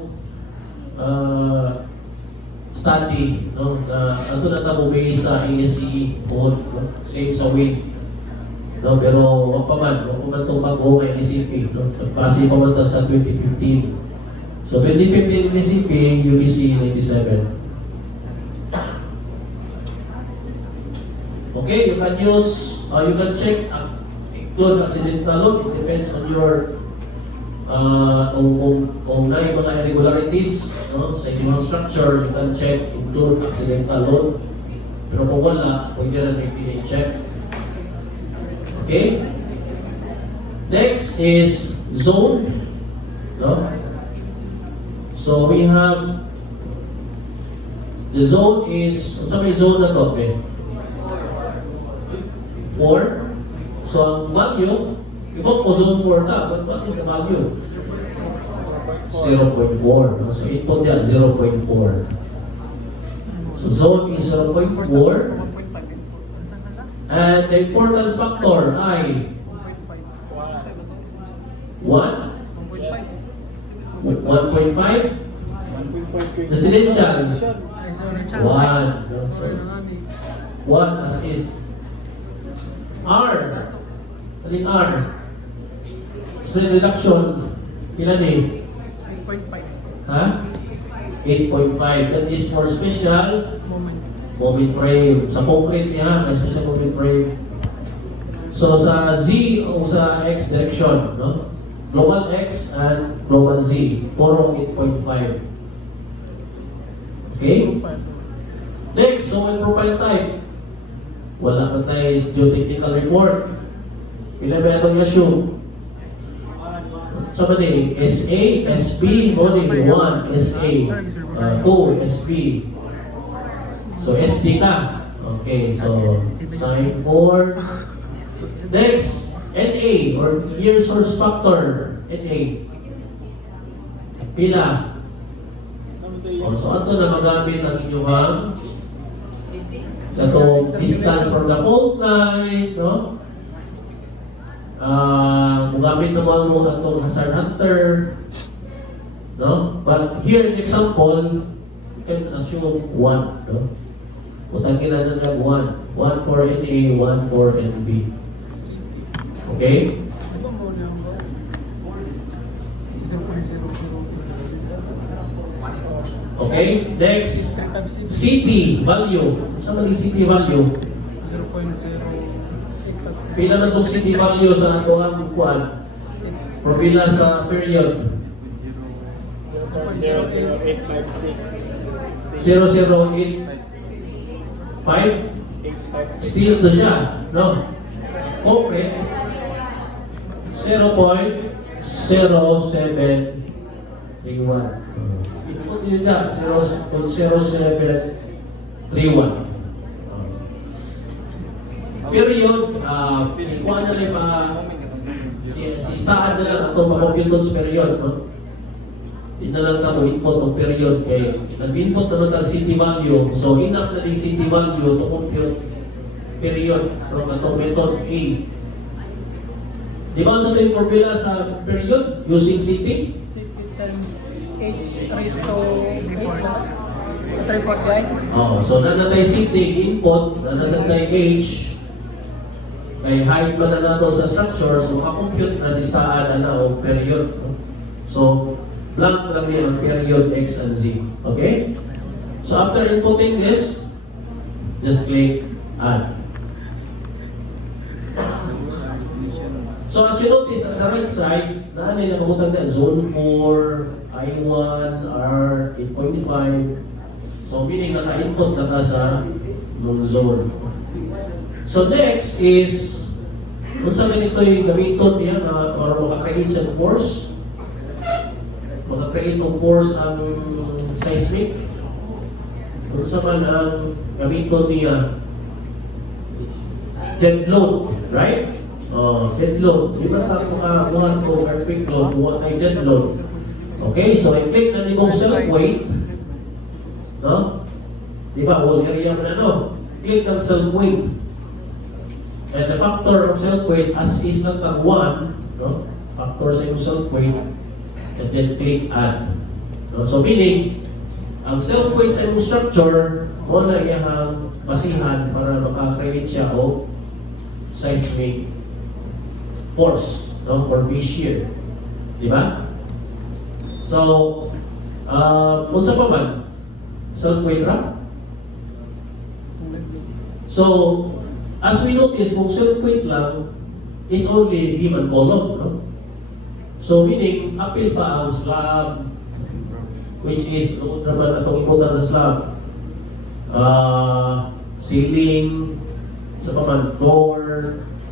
study, no, na ato na ta base sa ASCE code, no? Same sa wind. No, pero wag pa man itong bago ng NCP, no? Nagpasi pa man ta sa 2015. So 2015 NCP, UBC 97. Okay, you can use, you can check, include accidental load. It depends on your, kung na yung mga irregularities, no, sa inyong structure, you can check, include accidental load. Pero kung wala, pwede na rin check. Okay? Next is zone. No? So we have, the zone is, ano may zone na to? Okay? 4. So ang value, ibang po zone 4 na, but what is the value? 0.4. No? So input yan, 0.4. So zone is 0.4. And the importance factor ay 1? 1.5? Residential? 1. 1 as is. R. Alin R? So reduction, ilan eh? 8.5. Ha? 8.5. That is for special moment frame. Sa concrete niya, may special moment frame. So sa Z o sa X direction, no? Global X and global Z, puro 8.5. Okay? Next, so in profile type, wala pa tayo geotechnical report. Pila ba itong issue? So ba din? SA, SB, only 1, SA, 2, SB. So SD ka. Okay, so sign 4. Next, NA or year source factor, NA. Pila? So ato na magamit ang inyong katong distance from the fault line, no? Magamit naman mo atong hazard hunter, no? But here in example, you can assume 1, no? Utangin na ng 1. 1 for NA, 1 for NB. Okay? Okay, next. CT value. Saan maging CT value? 0.0. Pila na itong CT value sa ato ang kuwan? Pila sa period? 0085. 5? Still to siya, no? Okay. 0.0731. Ikot nyo na, 0.0731. Period, kuha na rin si saan na lang ito makomputons period, no? Hindi na lang tamo input o period kay nag-input naman ang city value. So enough na rin city value to compute period from atong method A. Di ba sa yung formula sa period using city? City times H raised to 340. Oh, so nanatay city input, nanatay H, may height pa na nato sa structure, so makakompute na si saan na o period. So blank lang yan ang period X and Z. Okay? So after inputting this, just click add. So as you notice on the right side, na nila kabutang na zone 4, I1, R, 8.5. So meaning naka-input na ka sa mong zone. So next is, kung saan ganito yung gamiton niya or makaka-create sa force, makaka-create ng force ang seismic, kung saan ang gamiton niya, dead load, right? Dead load. Di ba tapo ka one ko earthquake load, one ay dead load. Okay, so i-click na nimong self-weight. No? Di ba, whole area mo na, no? Click ng self-weight. And the factor of self-weight as is lang tag 1, no? Factor sa yung self-weight. and then click add. No? So meaning, ang self-weight sa imong structure, mo na iyang basihan para maka-create siya o seismic force, no, for base shear. Di ba? So, unsa pa man? Self-weight ra? So, as we notice, kung self-weight lang, it's only beam and column, no? So, meaning, apil pa ang slab, which is, naman itong ipunta sa slab, ceiling, sa pa man, floor,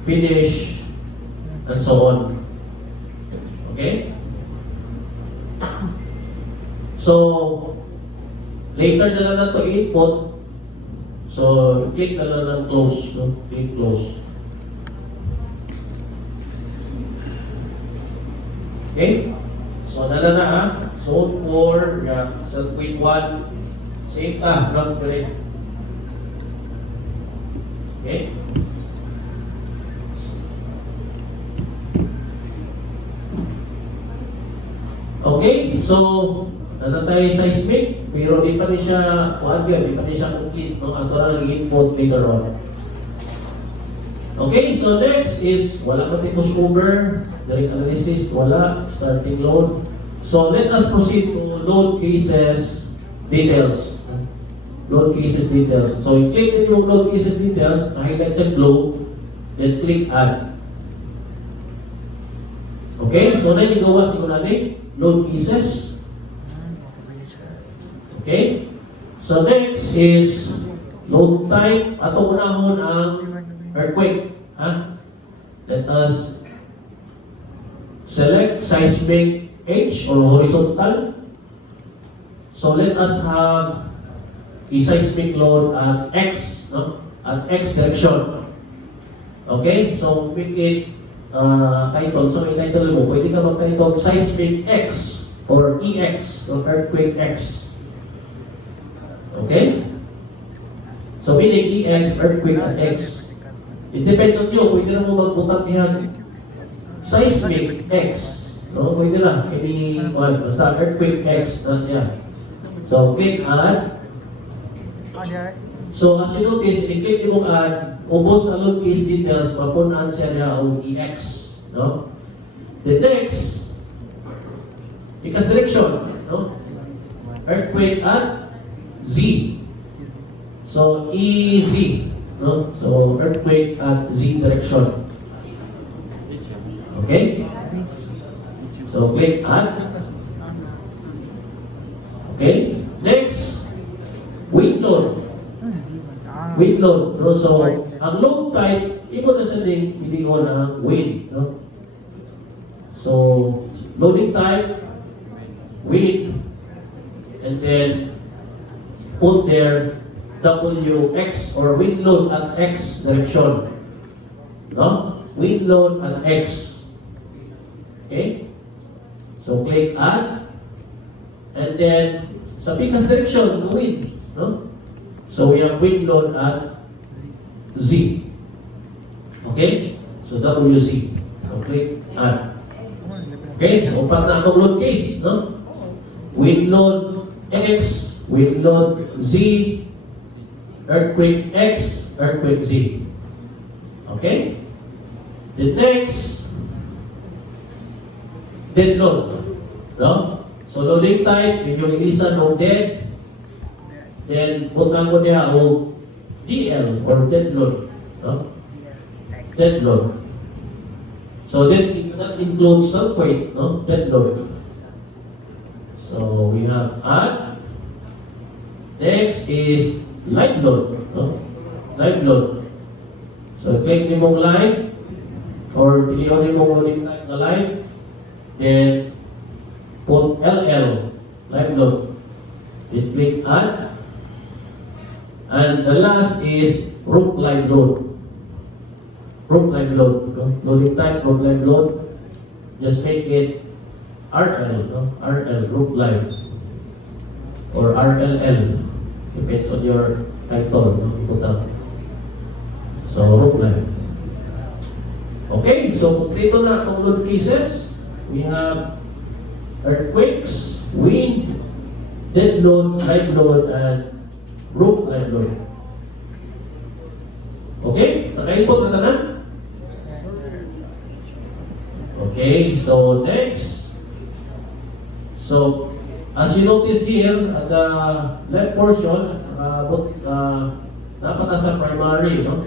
finish, and so on. Okay? So, later na lang na ito i-input. So, click na lang ng close. No? Click close. Okay? So, nala na ha. Zone 4, yeah. Self-weight 1. Same ta. Not correct. Okay? Okay, so nata tayo seismic, pero di pa rin siya di pa rin siya complete, no? Ato lang input later on. Okay, so next is wala pa tayo cover, direct analysis, wala, starting load. So let us proceed to load cases details. Load cases details. So you click yung load cases details, highlight sa globe, then click add. Okay, so na yung gawa siguro natin. Load cases. Okay? So next is load type. Ato unahon ang earthquake. Let us select seismic H or horizontal. So let us have a seismic load at X, no? At X direction. Okay? So make it title. So may title mo, pwede ka mag-title Seismic X or EX or Earthquake X. Okay? So meaning EX, Earthquake at X. It depends on you. Pwede na mo magbutat niya Seismic X. No? Pwede na. Any one. Basta Earthquake X na siya. So click add. So as you notice, i-click mo add, ubos ang load case details, mapunaan siya niya o EX. No? The next, ikas direction. No? Earthquake at Z. So EZ. No? So earthquake at Z direction. Okay? So click add. Okay? Next, wind load. Wind load. No? So, ang load type, imo na sa hindi ko na wind. No? So, loading type, wind, and then put there WX or wind load at X direction. No? Wind load at X. Okay? So, click add, and then sa pikas direction, wind. No? So we have wind load at Z. Okay? So WZ. So click add. Okay? So upat na itong load case. No? Wind load X, wind load Z, earthquake X, earthquake Z. Okay? The next, dead load. No? So loading type, medyo ilisan o dead. Then, punta ko niya o DL or dead load. No? Dead load. So, then, that includes self-weight, no? Dead load. So, we have add. Next is live load. No? Live load. So, click ni mong live or pilihan ni mong loading type na live. Then, put LL, live load. Then, click add. And the last is roof live load. Roof live load. No? Loading type, roof live load. Just make it RL, no? RL, roof live. Or RLL. Depends on your title. No? Put up. So, roof live. Okay, so complete na ang load cases. We have earthquakes, wind, dead load, live load, and roof live load. Okay? Nakaipot na tanan? Okay, so next. So, as you notice here, at the left portion, dapat nasa primary, no?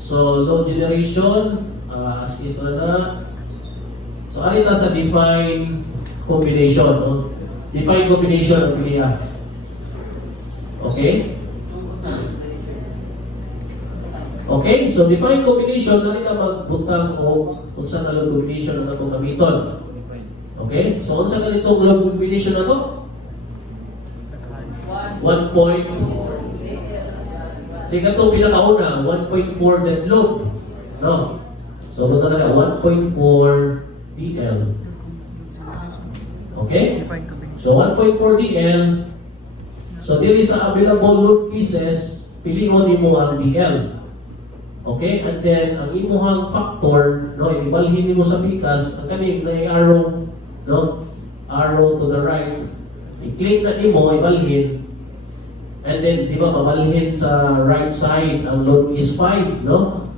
So, load generation, as is na. So, alin na sa define combination, no? Define combination ang pilihan. Okay? Okay, so define combination, alin na magbutang o kung saan na load combination na itong gamiton. Okay, so kung saan ganitong load combination na ito? 1 point. Tika ito pinakauna, 1.4 dead load. No? So, ito talaga, 1.4 DL. Okay? Define combination. So, 1.4 DL. So, there is a available load pieces, piliin mo ang DL. Okay? And then, ang imuhang factor, no, ibalhin mo sa pikas, ang kanin na arrow, no, arrow to the right, i-click na mo, ibalhin, and then, di ba, mabalhin sa right side, ang load is 5, no?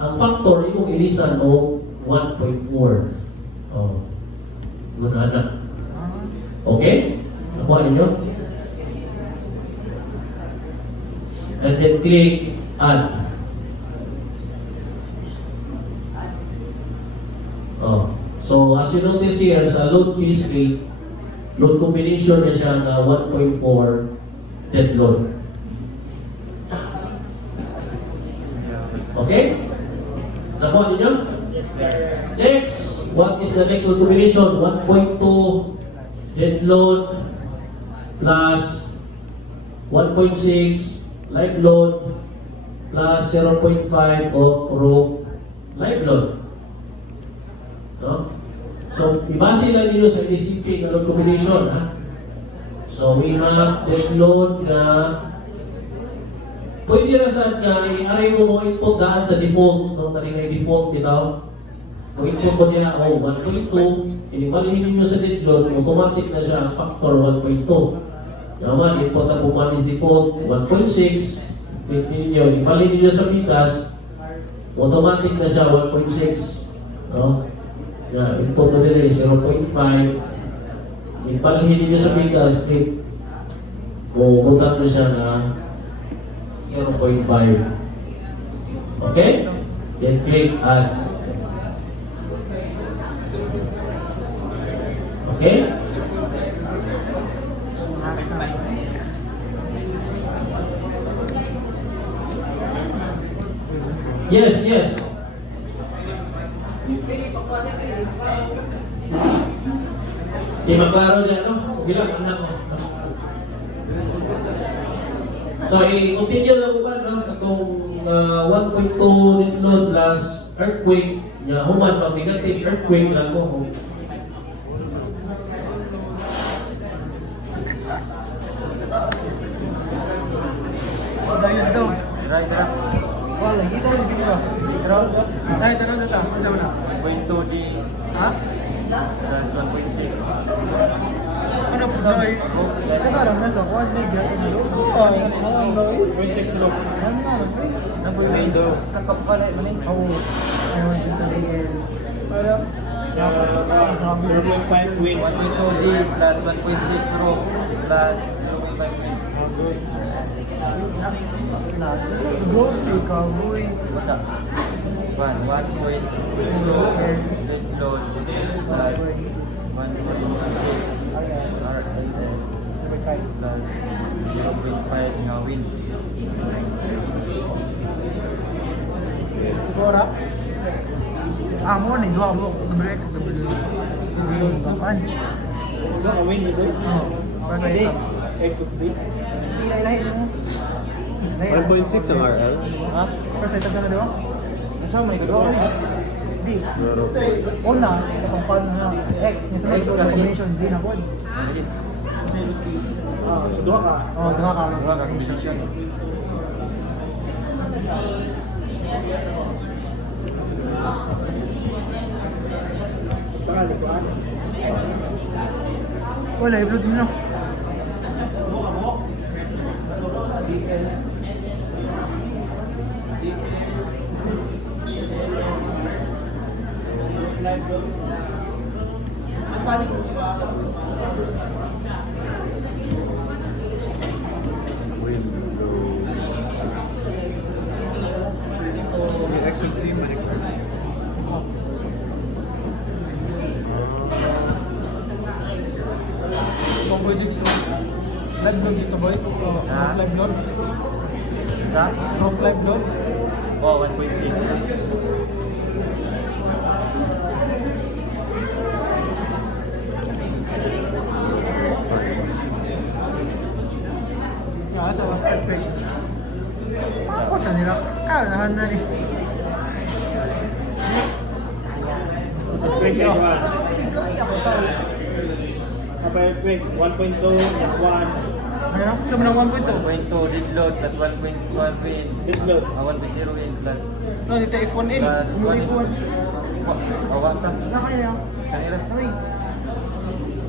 Ang factor, imong ilisan o 1.4. Oh. Gunana. Okay? Nakuha ninyo? And then click add. Oh. So as you notice here sa load history, load combination na siya na 1.4 dead load. Okay? Nakuha ninyo? Yes, sir. Next, what is the next load combination? 1.2 dead load plus 1.6 live load plus 0.5 of roof live load. No? So, ibase lang ninyo sa DCP na load combination. Ha? So, we have dead load na pwede na saan nga, i-array mo mo input daan sa default, no? Kanina yung default dito. So, input ko niya, 1.2, inibalihin ninyo sa dead load, automatic na siya ang factor 1.2. Naman, input na pumanis default, 1.6, click ninyo, ibalihin ninyo sa pikas, automatic na siya 1.6. No? Yeah, input mo din 0.5, ibalihin ninyo sa pikas, click, pupunta na siya na 0.5. Okay? Then click add. Okay? Yes, yes. Di maklaro niya, no? Bilang anak mo. So, i-continue lang ko ba, no? Itong 1.2 net load plus earthquake, ya, human pag negative earthquake lang ko. Dayon daw. Tira. Wala, kita rin siguro. Ay, tanong na ta. Isa mo na. 1.2 D Ha? plus 1.6. Ano po sa ay? Ito lang nasa quad leg yan. Ano ba? 1.6 low. Ano na? Number window. Nakapala manin. Oo. Ayun, ito din. Pero, grabe. 1.5 win. 1.2 D plus 1.6 row plus 0.5 win. Bro, ikaw, boy. Bata. 1.2 load plus 0.5 nga win. Bora? Mo ni dua mo WX at W. Saan? Ang win dito? Oo. Pwede. X of C. Ilahi mo. 1.6 ang RL. Ha? Kasi ito ka na diba? Nasa may gagawa? Di. Una, itong call na X. Nasa may combination Z na po. So duha ka? Oo, diba ka? Duha ka combination. Pakali ko ano? Wala, i-upload mo na. Yung Exxon Z, balik ko. Combo 6 live load dito boy. Ha? Live load. Sa? Live load. Oh, 1.6. Sa perfect. Pakot na nila. Nahan na rin. Quick, quick, 1.2, F1, Ano? Sama na 1.2. 2.2 lead load plus 1.1 win. hit load. 1.0 win plus No, dito F1L. Plus Umuli one. F1. awak na. Nakaya. Kanila. Ay.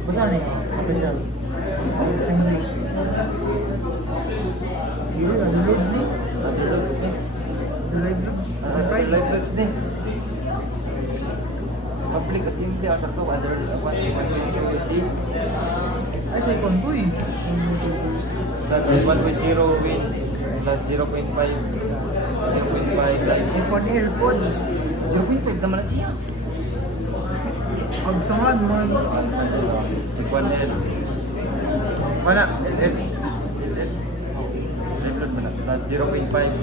Basta na yun. Official. Singly. Yun, ano loads ni? Ano loads ni? The live loads. Live loads ni. Public assembly ang sarto other Ay, sa ikon ko eh. plus 1.0 win plus 0.5 live. F1L pod. 0.5 naman na siya. Ang samahan, mga... Ikuan na yan. Mana? Live load mana? Plus 0.5 live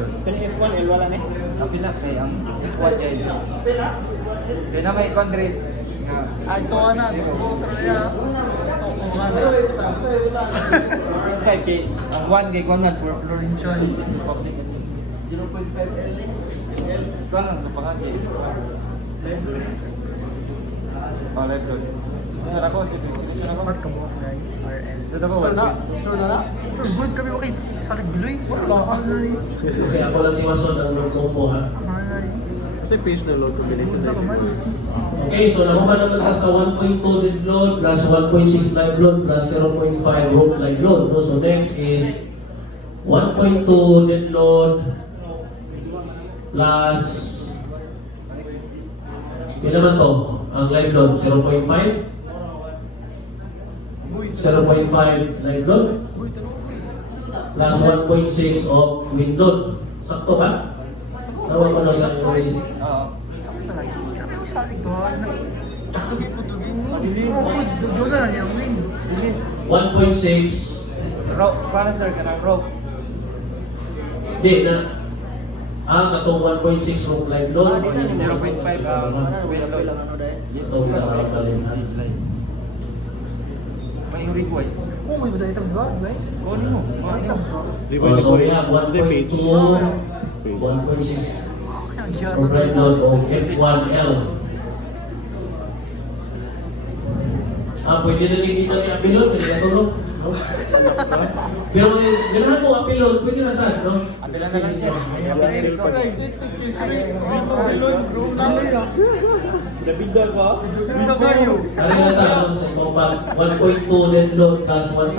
load. Kani F1, L wala na. Ang pila kay ang ikuan guys. Kaya na may concrete. Ay, ito na. Kay ang 1 kay kuan na Florention public kasi 0.5 L. Kuan lang sa pakagi. Oh, live load. Isa na ko, isa na ko. Ba't ka mo kay RL? Isa na ko. Sure na na? Sure, good kami okay. Salig guloy. Wala, ano na rin. Okay, ako lang iwason ang combo ha. Ano na rin. Kasi pace na load combination Punta na ka man. Okay, so nakuha naman tayo sa 1.2 dead load plus 1.6 live load plus 0.5 rope live load. No? So next is 1.2 dead load plus yun naman to, ang live load 0.5 live load plus 1.6 of wind load. Sakto ba? Tawag ko lang sa inyo. Oo. Salig ko. Tugin po, tugin mo. Doon na lang yung win. 1.6 Rope, para sir ka ng rope. di na katong 1.6 rope live load 0.5 win load. itong nakakalimhan. May ring white. Oh, may basta items ba? Right? Kunin mo. Items ba? Di ba, Oh, so di we ba? have Kasi 1.2 page. 1.6 rope live load o F1L. Pwede na rin dito ni Apilon, pwede na tulog. No? Pero ganahan mo Apilon, pwede na saan, no? Apilan na lang siya. David Dol ko. Kaya na tayo sa pangpag 1.2 dead load plus 1.0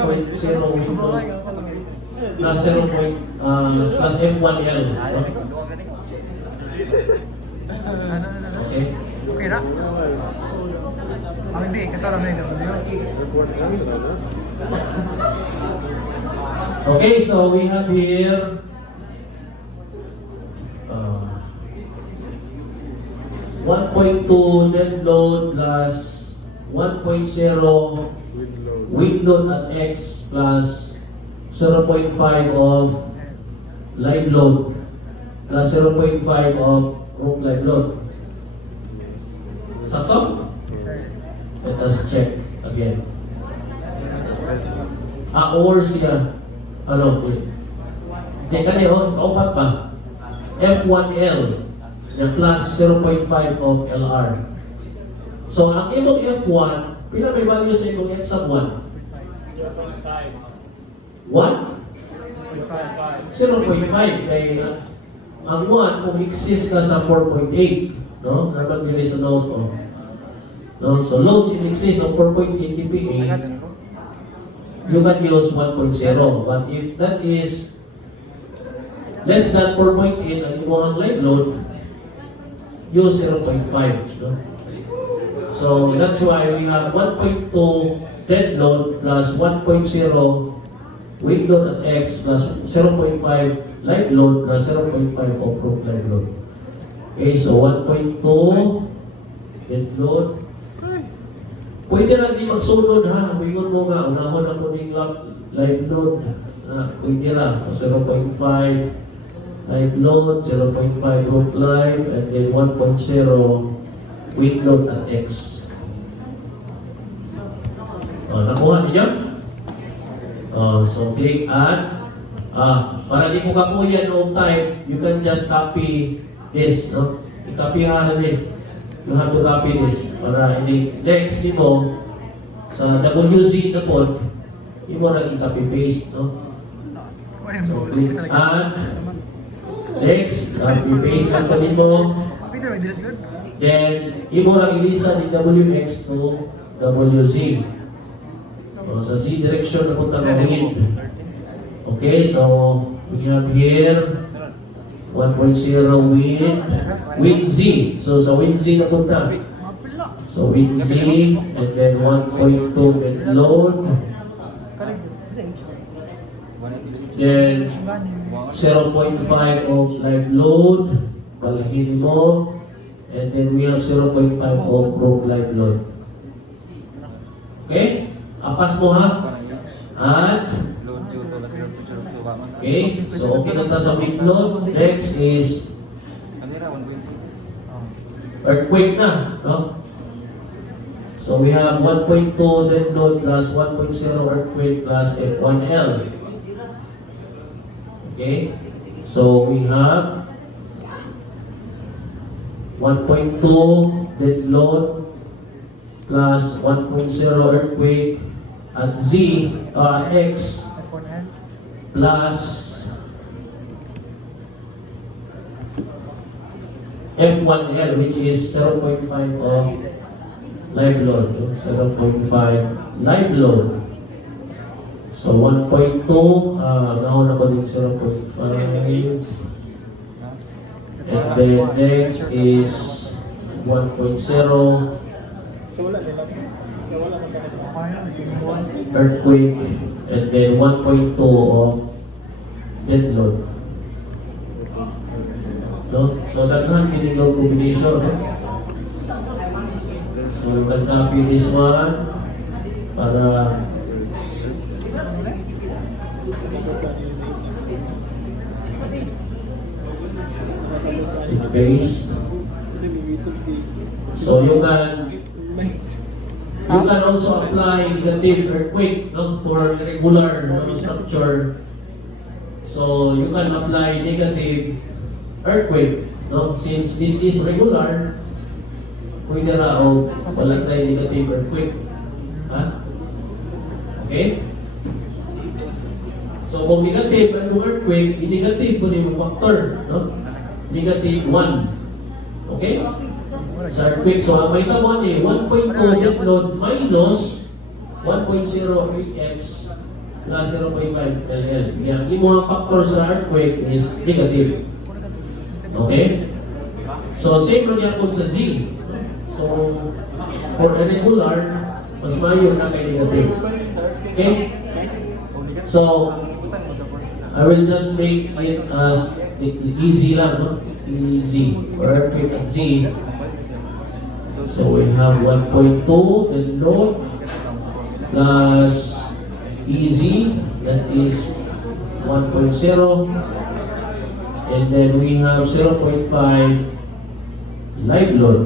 wind load plus 0. Plus F1L. No? Okay. Okay na? Hindi, kataram na yun. F1 kami na ba? Okay, so we have here 1.2 dead load plus 1.0 wind load at X plus 0.5 of live load plus 0.5 of rope live load. Sakto? Let us check again. Or siya. Ano? Teka na yun, kaupat pa. F1L na plus 0.5 of LR. So, ang imong F1, pila may value sa imong F sub 1? 1? 0.5. Kay ang 1, kung exist ka sa 4.8, no? Dapat yun sa note, oh. No? So loads in excess of 4.8 kPa, you can use 1.0. But if that is less than 4.8 ang imong live load, use 0.5. No? So that's why we have 1.2 dead load plus 1.0 weak load at X plus 0.5 live load plus 0.5 off-road live load. Okay, so 1.2 dead load. Pwede lang di magsunod ha. Bingon mo nga, unahon ako ng live load. Pwede lang. 0.5 live load, 0.5 root live, and then 1.0 weak load at X. Nakuha niyo? So click add. Para di ko kapuyan noong type, you can just copy this. No? I-copy nga natin. You have to copy this. Para next mo sa WZ na pod, mo na i-copy paste. No? So click add. Next, copy paste ang kami mo. Peter, may dilat good? Then, mo na ilisa ni WX to WZ. Sa Z direction na punta gawin. Okay, so we have here 1.0 with Z. So sa with Z na punta. So with Z and then 1.2 with load. Then 0.5 of live load. Palahin mo. And then we have 0.5 of probe live load. Okay? Apas mo ha? At okay, so okay na ta sa with load. Next is earthquake na, no? So we have 1.2 dead load plus 1.0 earthquake plus F1L. Okay? So we have 1.2 dead load plus 1.0 earthquake at Z at X plus F1L, which is 0.5 of live load. 0.5 live load. So 1.2, nauna ko din 0.5. And then next is 1.0 So wala din lang. So wala man ganito. earthquake, and then 1.2 of dead load. No? So daghan kini load combination. No? So you can copy this one para paste. So you can also apply negative earthquake, no, for regular, no, structure. So you can apply negative earthquake, no, since this is regular. Pwede na o wala tayo negative earthquake. Ha? Okay? So kung negative ang earthquake, i-negative po yung factor, no? Negative 1. Okay? Sa earthquake, so may tawag eh, 1.2 dead load minus 1.0 X plus 0.5 LL. Yan, yung mga factor sa earthquake is negative. Okay? So same lang yan po sa Z. So for irregular, mas mayo na kay negative. Okay? So I will just make it as easy lang, no? Easy. For earthquake at Z. So we have 1.2 dead load plus EZ, that is 1.0, and then we have 0.5 live load.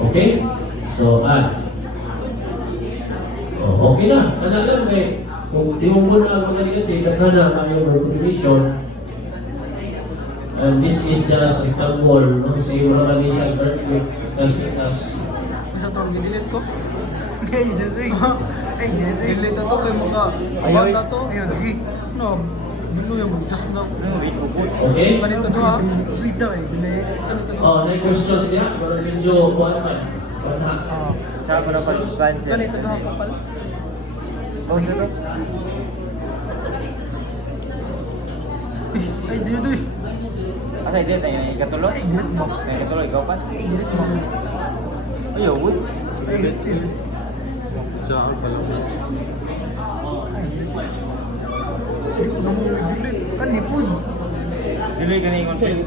Okay? So add. Okay na. Ano lang eh. Kung yung muna ang mga negative, nagkana kayo ng combination. And this is just rectangle, no? Sa iyo na kami sa earthquake. Kasi Masa to, i-delete ko? Ay, delete. Ay, delete. Delete to kay mga. Ayaw na to. Ayun, lagi. No, Bilo yung just na. Okay? Ganito doon ha. Frida eh. Bili. Ganito doon. Oh, next questions niya. Pero medyo kuha naman. Ah. Sa para pag-cancel. Ganito doon kapal. Oh, sino? Ay, dito eh. Asa hindi tayo ikatuloy? Ay, diret mo. Ikatuloy, ikaw pa? Ay, diret mo. Ayaw, wood. Ay, diret. Saan pa lang. Ay, diret. Diret. Kanipod. Dili ka na yung content.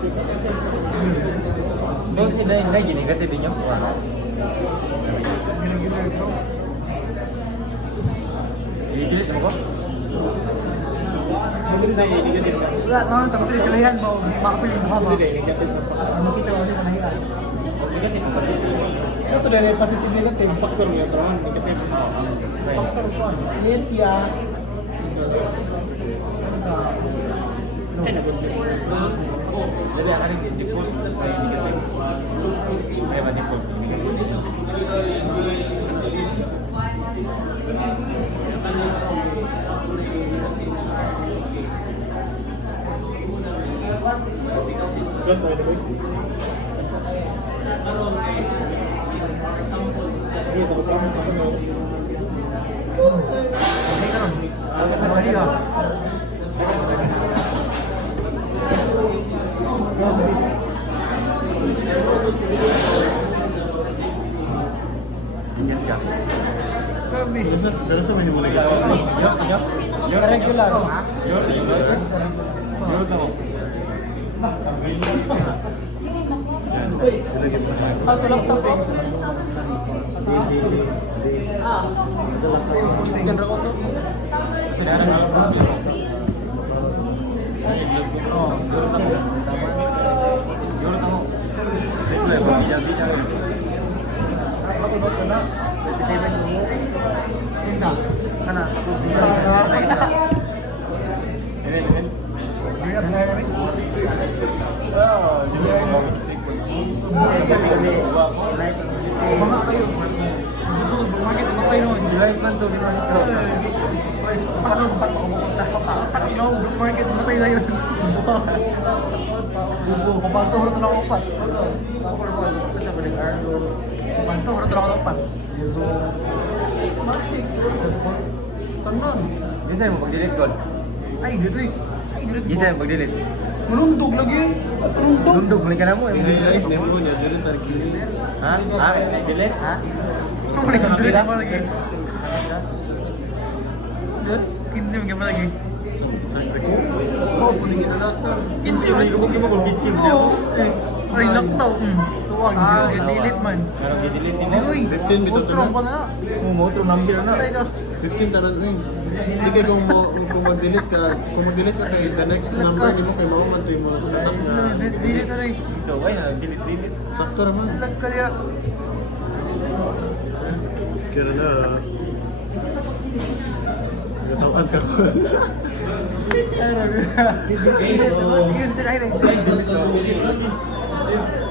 Doon sila yung lagi, negative din yung kuha. Gila-gila bro. Ibilit mo ko? Wala, naman ito kasi kalayan mo. Makapilin mo ka ba? Makita mo ulit kalayan. Ito dahil yung positive negative. Factor niya ito. Negative. Factor ko. Yes, ya. Dali, ang rin, default sa negative. Kaya ba default? Just right away. Sige, sa kapag mo kasama. Okay ka ron. Mali ha. Ingat ka. Grabe. Dala sa menu mo lagi. Regular. Ah, sa laptop eh. Sige, rakot to. Kinsa? Kana? Mga kayo. Bakit ba kayo nun? July man to, ano, ba't ako pupunta pa ka? Ikaw, blue market, matay na yun. Kupanto, harap na ako upat. Kasi ba nang Arlo? Kupanto, harap na ako upat. So, market. Tanan. Di sa'yo mo pag-delete ko. Ay, dito eh. Ay, dito Di sa'yo pag-delete. Manundog lagi. Manundog. Dundog, balik ka na mo. Nililike name mo niya, dili tayo kilili. Ha? Ha? Delete? Ha? Ano ba nang dito pa lagi? Good. 15 ka pa lagi. Oh, puling kita na sir. 15 man. Lubog mo kung 15 Oo. Ay, laktaw. Tuwag. Ah, delete man. Pero i-delete din Uy, 15 bitaw utron na. pa na. mo. Ito number na. Patay ka. 15 tanan rin. Hindi kay kung mag-delete ka kay the next number nimo kay mao man to yung mga tatak na. Delete na rin. Ito, ay na, delete. Sakto naman. Lag ka niya. Kaya na. Nagtawag ka ko. Ay, Rabi. Okay, so, Yun sila ay like this combination.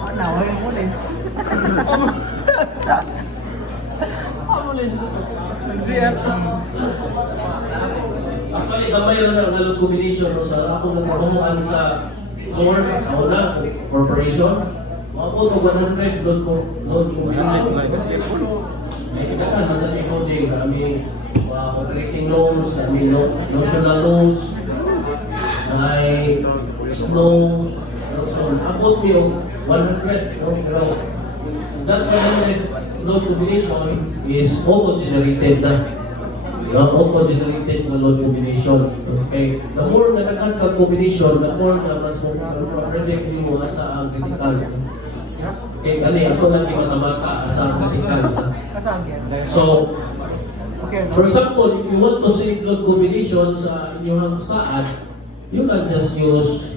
Ano, ay ambulance. Ambulance. Nag-CR. Actually, gamay rin ang nalog combination no, sa ako nagpamuhan sa floor, sa una, corporation. Ako to 100 load combination. May kailangan nasa decoding kami operating loans, kami notional loans, may snow, so abot mo yung 100, no? Pero that 100 load combination is auto-generated na. Auto-generated na load combination. Okay? The more na nag-add combination, the more na mas predict mo asa ang critical. Okay, kani ako lang di matamaka asa ang critical. Kasaan yan? So, Okay. for example, if you want to save load combination sa inyong staan, you can just use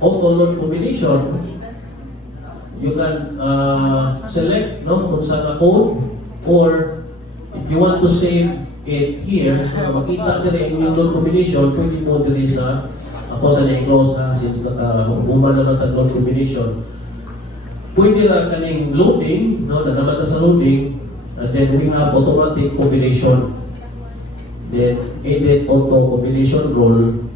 auto load combination. You can select kung saan na code, or if you want to save it here, makita din yung load combination, pwede mo din sa ako sa na-close na since naka-uma na ng load combination. Pwede na kaning loading, na naman na sa loading, and then we have automatic combination. Then edit auto combination rule.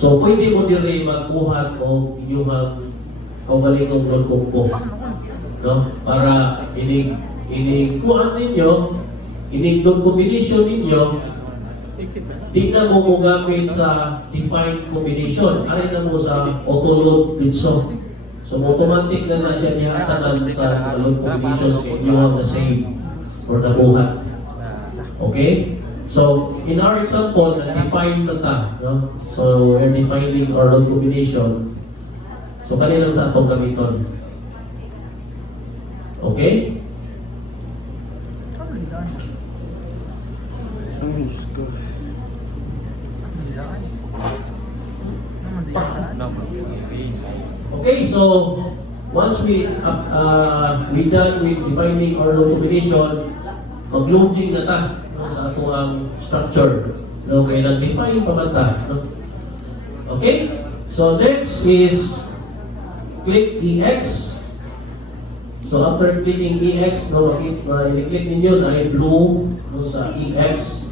So, pwede mo din rin magbuhat o inyong kaugalingong load combo. No? Para kuhaan ninyo, load combination ninyo, di na mo gamit sa defined combination. Ari na mo sa auto-load pinso. So, automatic na siya nihatanan sa load combinations if you have the same or the buhat. Okay? So, in our example, na-define na ta. No? So, we're defining our load combination. So, kanina sa atong gamiton. Okay? Ay, Diyos ko. Okay, so once we done with defining our load combination, mag-loading na ta no, sa atong structure. No, kaya nag-define pa man ta. No? Okay? So next is click EX. So after clicking EX, no, i-click ninyo na ay blue no, sa EX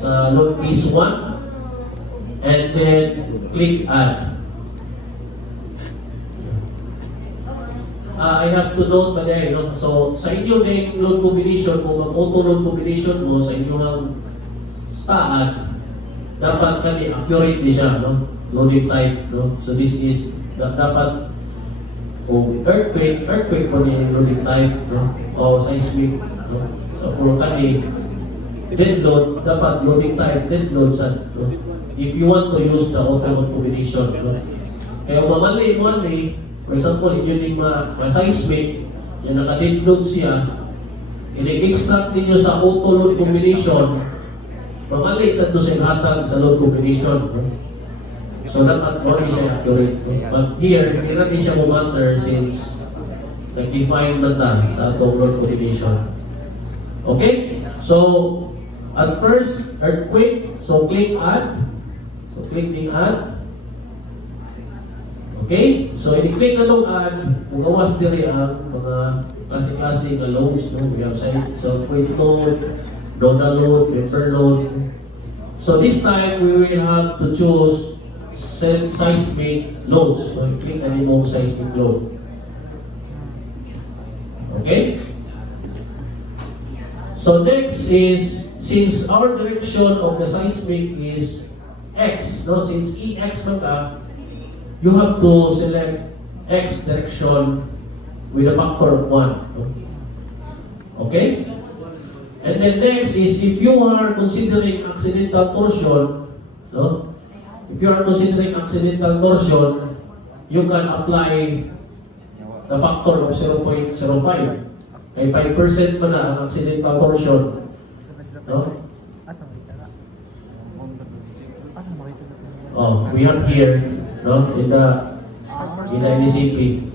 sa load case 1 and then click add. I have to note pa din, no? So sa inyo na yung load combination, kung mag-auto load combination mo sa inyong staan, dapat kami accurate din siya, no? Loading type, no? So this is dapat kung earthquake po niya yung loading type, no? O seismic, no? So kung kami dead load, dapat loading type dead load sa, no? If you want to use the auto load combination, no? Kaya kung mamali mo for example, yun yung seismic, yung naka-dead load siya, i-extract ninyo sa auto load combination, mamali sa hatag sa load combination. No? So dapat already siya accurate. No? But here, hindi natin siya matter since nag-define na ta sa atong load combination. Okay? So, at first, earthquake, so click add. So click the add. Okay? So, i-click na itong add, kung gawas diri ang mga klase-klase na loads, no? We have self-weight load, nodal load, member load. So, this time, we will have to choose seismic loads. So, i-click na yung seismic load. Okay? So, next is, since our direction of the seismic is X, no? Since EX man ka, you have to select X direction with a factor of 1. Okay? And then next is if you are considering accidental torsion, no? If you are considering accidental torsion, you can apply the factor of 0.05. Kaya 5% pa na ang accidental torsion. No? Oh, we have here, no, in the NCP.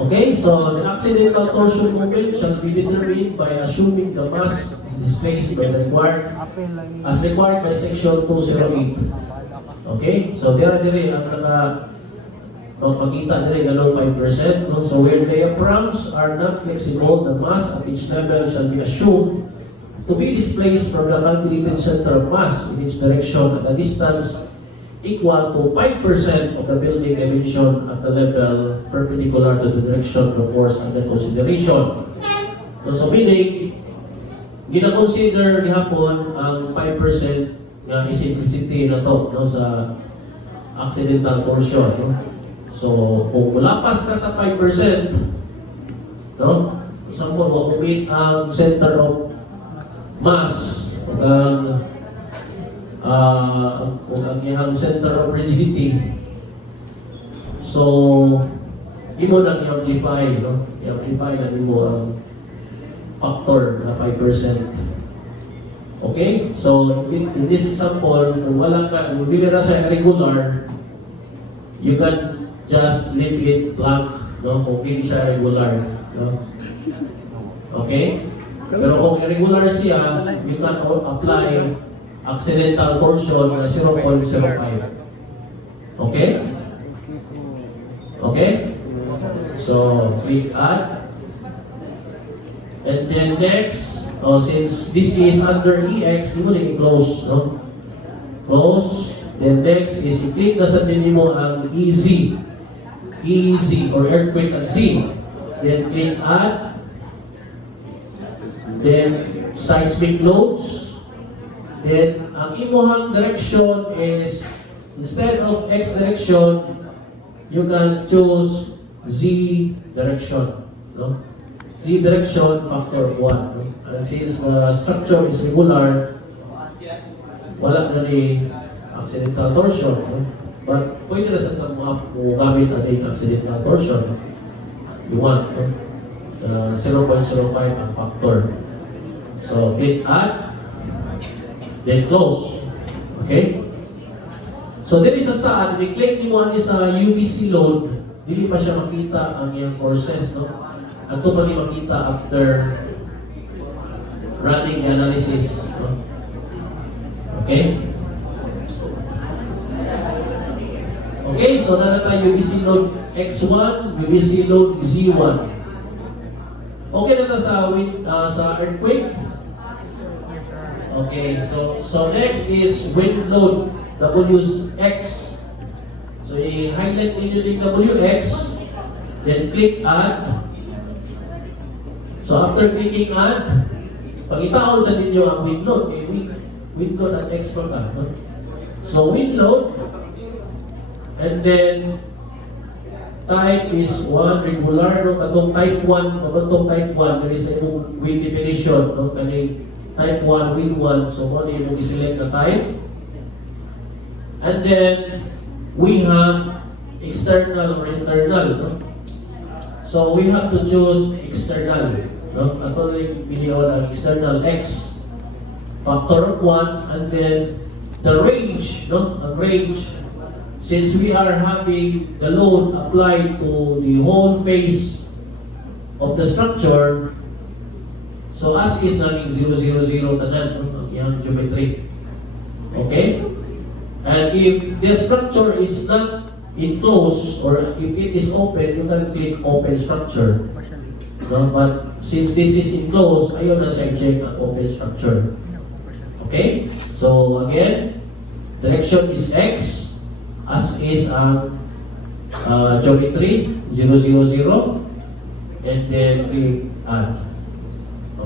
Okay, so the accidental torsion moment shall be determined by assuming the mass is displaced by the required by section 208. Okay, so there ang makita dire galong 5%. No? So where diaphragms are not flexible, the mass at each level shall be assumed to be displaced from the calculated center of mass in each direction at a distance equal to 5% of the building dimension at the level perpendicular to the direction of the force under consideration. So meaning, gina-consider gihapon ang 5% na eccentricity na to, no, sa accidental torsion. No? So kung mulapas ka sa 5%, no, example mo, kung ang center of mass, ang iyang center of rigidity. So, imo nang i-amplify, no? I-amplify na imo ang factor na 5%. Okay? So, in this example, kung wala ka, kung hindi na siya irregular, you can just leave it blank, no? Kung hindi siya regular, no? Okay? Pero kung irregular siya, you can apply accidental torsion na 0.05. Okay? Okay? So, click add. And then next, since this is under EX, you will close, no? close. Then next is i-click na sa din mo ang easy or earthquake at Z. Then click add. Then seismic loads. Then ang imuhang direction is instead of X direction, you can choose Z direction. No? Z direction factor 1. No? And since the structure is regular, wala na ni accidental torsion. No? But pwede na sa tamo kung gamit natin accidental torsion. You want no? 0.05 ang factor. So click add, then close. Okay? So dito sa staan, i-click mo ani sa UBC load, dili pa siya makita ang iyang forces, no? Ato pa ni makita after running analysis, no? Okay? Okay, so na tayo UBC load X1, UBC load Z1. Okay na ta sa earthquake? Okay, so next is wind load WX. So i-highlight ninyo yung WX, then click add. So after clicking add, pag-itaon sa ninyo ang wind load, wind load at export ka. No? So wind load, and then type is 1 regular, no? Katong type 1, katong type 1, there is a wind definition, no? Kani type 1, wind 1, so ano yung i-select na type. And then, we have external or internal, no? So, we have to choose external, no? Actually, video ang external X, factor of 1, and then, the range, no? Ang range, since we are having the load applied to the whole face of the structure, so as is naging 0, 0, 0 tanan ang iyang geometry. Okay? And if the structure is not enclosed or if it is open, you can click open structure. No? But since this is enclosed, ayaw na siya check ang open structure. Okay? So again, direction is X, as is ang geometry 0, 0, 0, and then click add.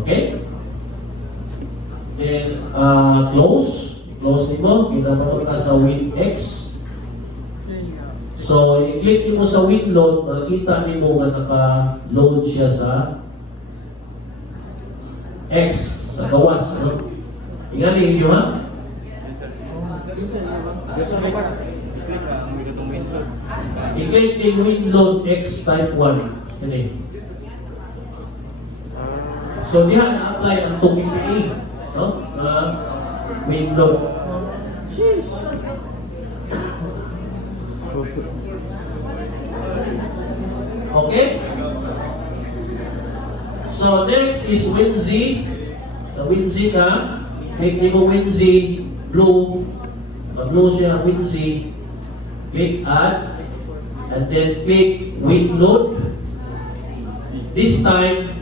Okay? Then close nimo, kita mo ka sa wind X. So i-click nimo sa wind load, makita nimo nga naka-load siya sa X sa gawas, no? Ingani niyo ha? I-click yung wind load X type 1. Yan eh. So diha na-apply ang 258, no? Wind load. Okay? So next is wind Z. Sa wind Z ka, click mo wind Z, blue. Blue siya wind Z. Click add, and then click wind load. This time,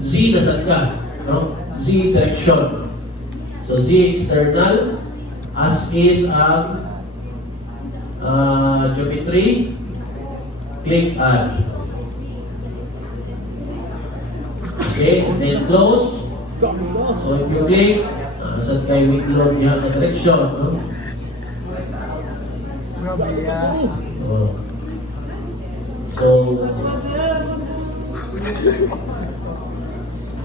Z nasaan ka? No? Z direction. So Z external, as is ang geometry, click add. Okay, then close. So if you click, nasaan kayo wind load niya na direction. No? Oh. So,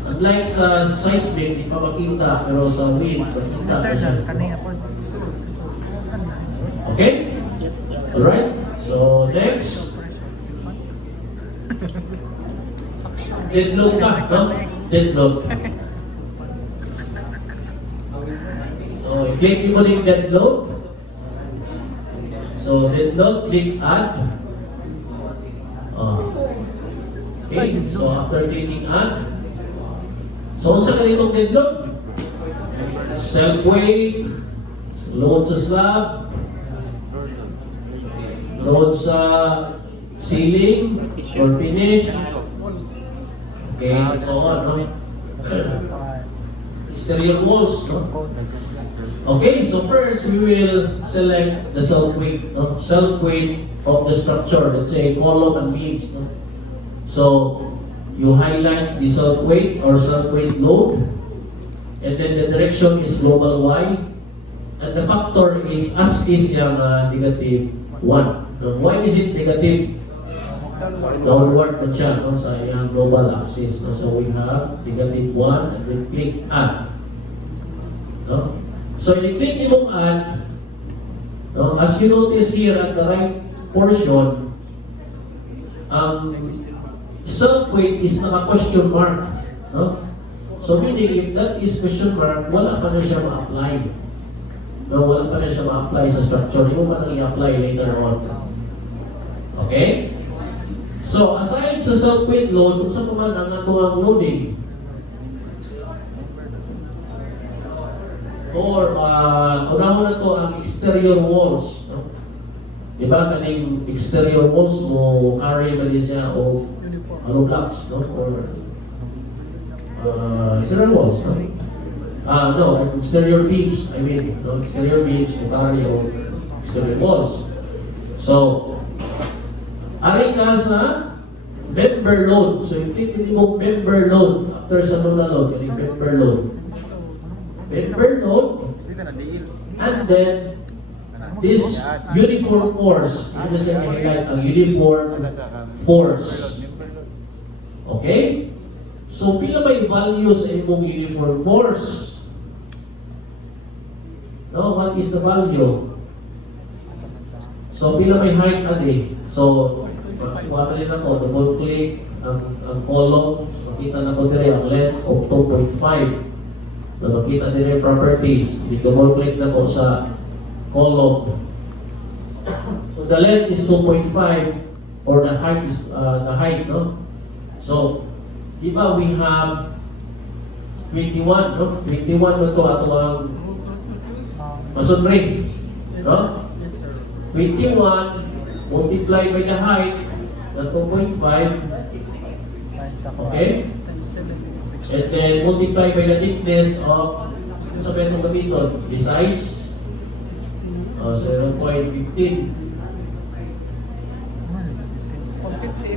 unlike sa seismic, di pa makita, pero sa wind, makita na siya. Okay? Yes, sir. Alright? So, next. Deadlock ka, no? Deadlock. So, i-click mo rin deadlock. So, deadlock, click add. Okay, so after clicking add, so sa ganitong deadlock, self-weight, load sa slab, load sa ceiling or finish. Okay, so on, no? exterior walls. No? Okay, so first we will select the self-weight, no? Self-weight of the structure, let's say column and beams. No? So you highlight the self-weight or self-weight load, and then the direction is global Y, and the factor is as is yung negative 1. So, why is it negative? Downward na siya, no? Sa yung global axis. No? So we have negative 1 and then click add. No? So i-click nyo add, no? As you notice here at the right portion, self-weight is naka-question mark. No? So meaning, if that is question mark, wala pa na siya ma-apply. No, wala pa na siya ma-apply sa structure. Yung pa nang i-apply later on. Okay? So, aside sa self-weight load, kung saan pa man ang natuwang loading? Or, unahon na to ang exterior walls. No? Diba, kaning exterior walls mo, carry ba din siya o ano blocks, no? Or exterior walls, no? No, exterior beams, I mean, no? Exterior beams, carry o exterior walls. So, aring ka sa member load. So, i-click din mo member load after sa mga load, yung member load. Member load, and then this uniform force. Ito siya highlight ang uniform force. Okay? So, pila may value sa imong uniform force? No, what is the value? So, pila may height adi? So, kuha rin ako, double click ang column. Makita na ko dire ang length of 2.5. So, makita din yung properties. Double click na ko sa column. So, the length is 2.5 or the height is no? So, di ba we have 21, no? 21 na to ato ang masonry. No? 21 multiply by the height na 2.5. Okay? And then multiply by the thickness of sa betong gamiton, the size 0.15. 150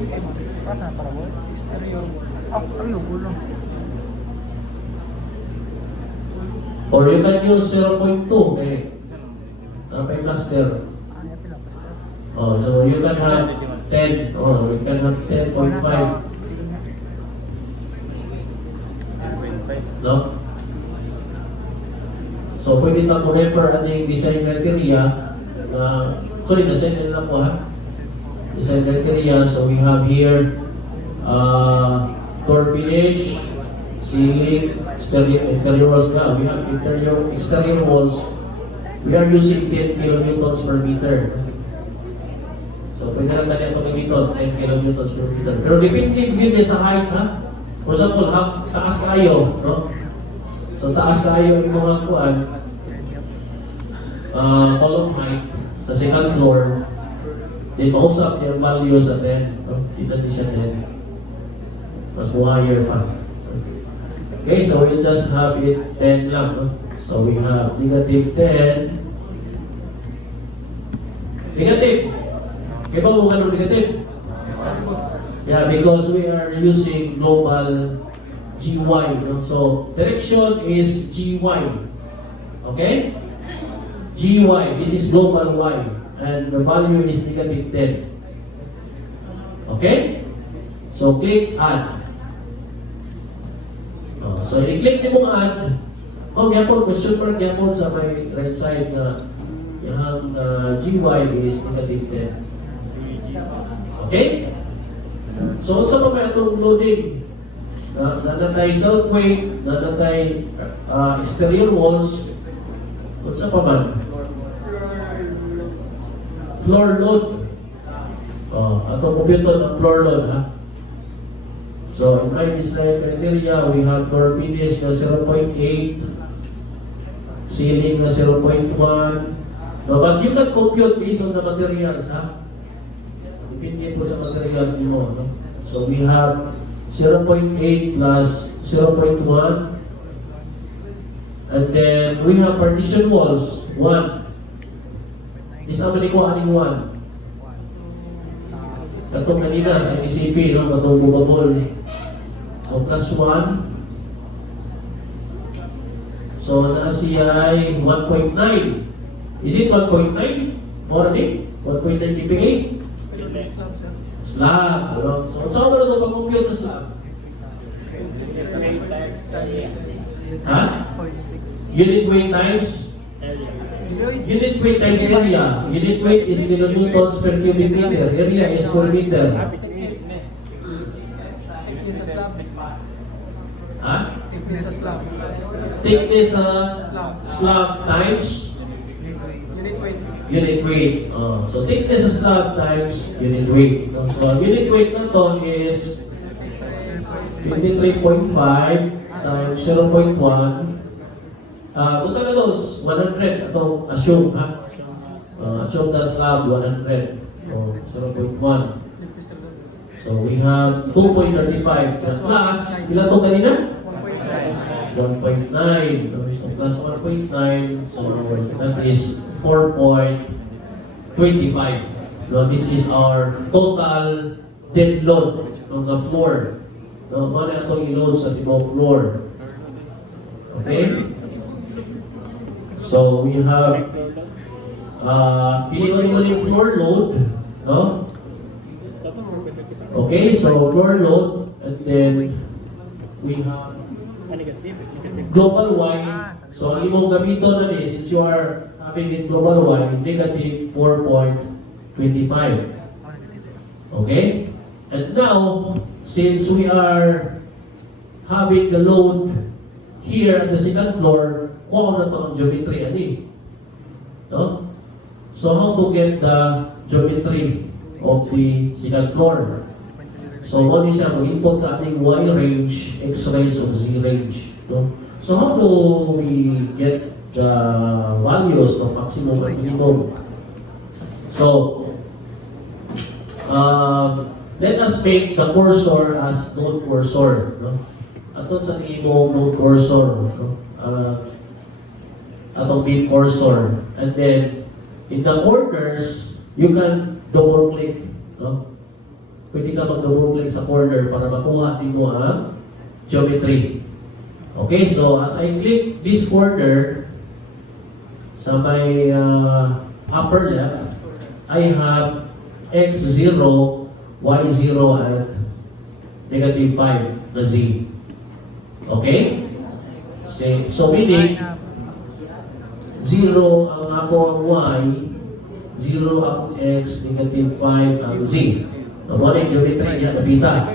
mm. Pasan para mo? Stereo. Ang logo lang. Or you can use 0.2 eh. May cluster. So you can have 10, you can have 10.5. No? So pwede na mo refer ating design criteria. Nasend na lang po ha. Design criteria. So we have here door finish, ceiling, interior walls na. We have exterior walls. We are using 10 kilonewtons per meter. So pwede lang ganyan ito dito, 10 kilonewtons per meter. Pero depende din sa height ha. For example, taas kayo, no? So taas kayo yung mga kuan, column height sa second floor, then mausap yung value sa 10, no? Dito din siya 10. Mas higher pa. Okay, so we just have it 10 lang, no? So we have negative 10. Negative. Kaya ba kung ano negative? Yeah, because we are using global GY. No? So, direction is GY. Okay? GY, this is global Y. And the value is negative 10. Okay? So, click add. So, i-click mo add. Gyapon, question mark gyapon sa may right side na yung GY is negative 10. Okay? So, sa mga itong loading, nanatay self-weight, nanatay exterior walls, sa pa man? Floor load. Atong computer ng floor load, ha? So, in my design criteria, we have door finish na 0.8, ceiling na 0.1. No, but you can compute based on the materials, ha? Depende po sa materials mo. No? So we have 0.8 plus 0.1 And then we have partition walls, 1. Is naman ni ko aning 1. Katong kanina sa NCP, no? Katong bubabol. So plus 1. So na siya ay 1.9. Is it 1.9? More ni? 1.9 kPa? Slab. No? So saan mo na ito pag-compute sa slab? Ha? Unit weight times? Unit weight times area. Unit weight is kilonewtons per cubic meter. Area is square meter. Ha? Thickness sa slab. Thickness sa slab times Unit weight. unit weight. So thickness sa slab times unit weight. So unit weight na to is 23.5 times 0.1. Punta na to, 100. Ito, assume, ha? Assume the slab 100. So 0.1. So we have 2.35 plus ilan to kanina? 1.9. So plus 1.9. So that is 4.25. So this is our total dead load on the floor. No, mana itong i-load sa timong floor. Okay? So we have pili mo yung floor load, no? Okay, so floor load, and then we have global Y. So ang imong gamito na ni, since you are having in global Y, negative 4.25. Okay? And now, since we are having the load here at the second floor, kung na to ang geometry ani. No? So how to get the geometry of the second floor? So one is ang input sa ating Y range, X range, o Z range. No? So how do we get the values of maximum and minimum? So let us make the cursor as node cursor. No? Ato sa imong node cursor. No? Atong pin cursor. And then, in the corners, you can double click. No? Pwede ka mag-double click sa corner para makuha din mo ang geometry. Okay, so as I click this corner, sa may upper left, I have x0, y0 at negative 5 na z. Okay? So meaning, 0 ang ako ang y, 0 ang x, negative 5 ang z. So wala yung geometry niya, nabita.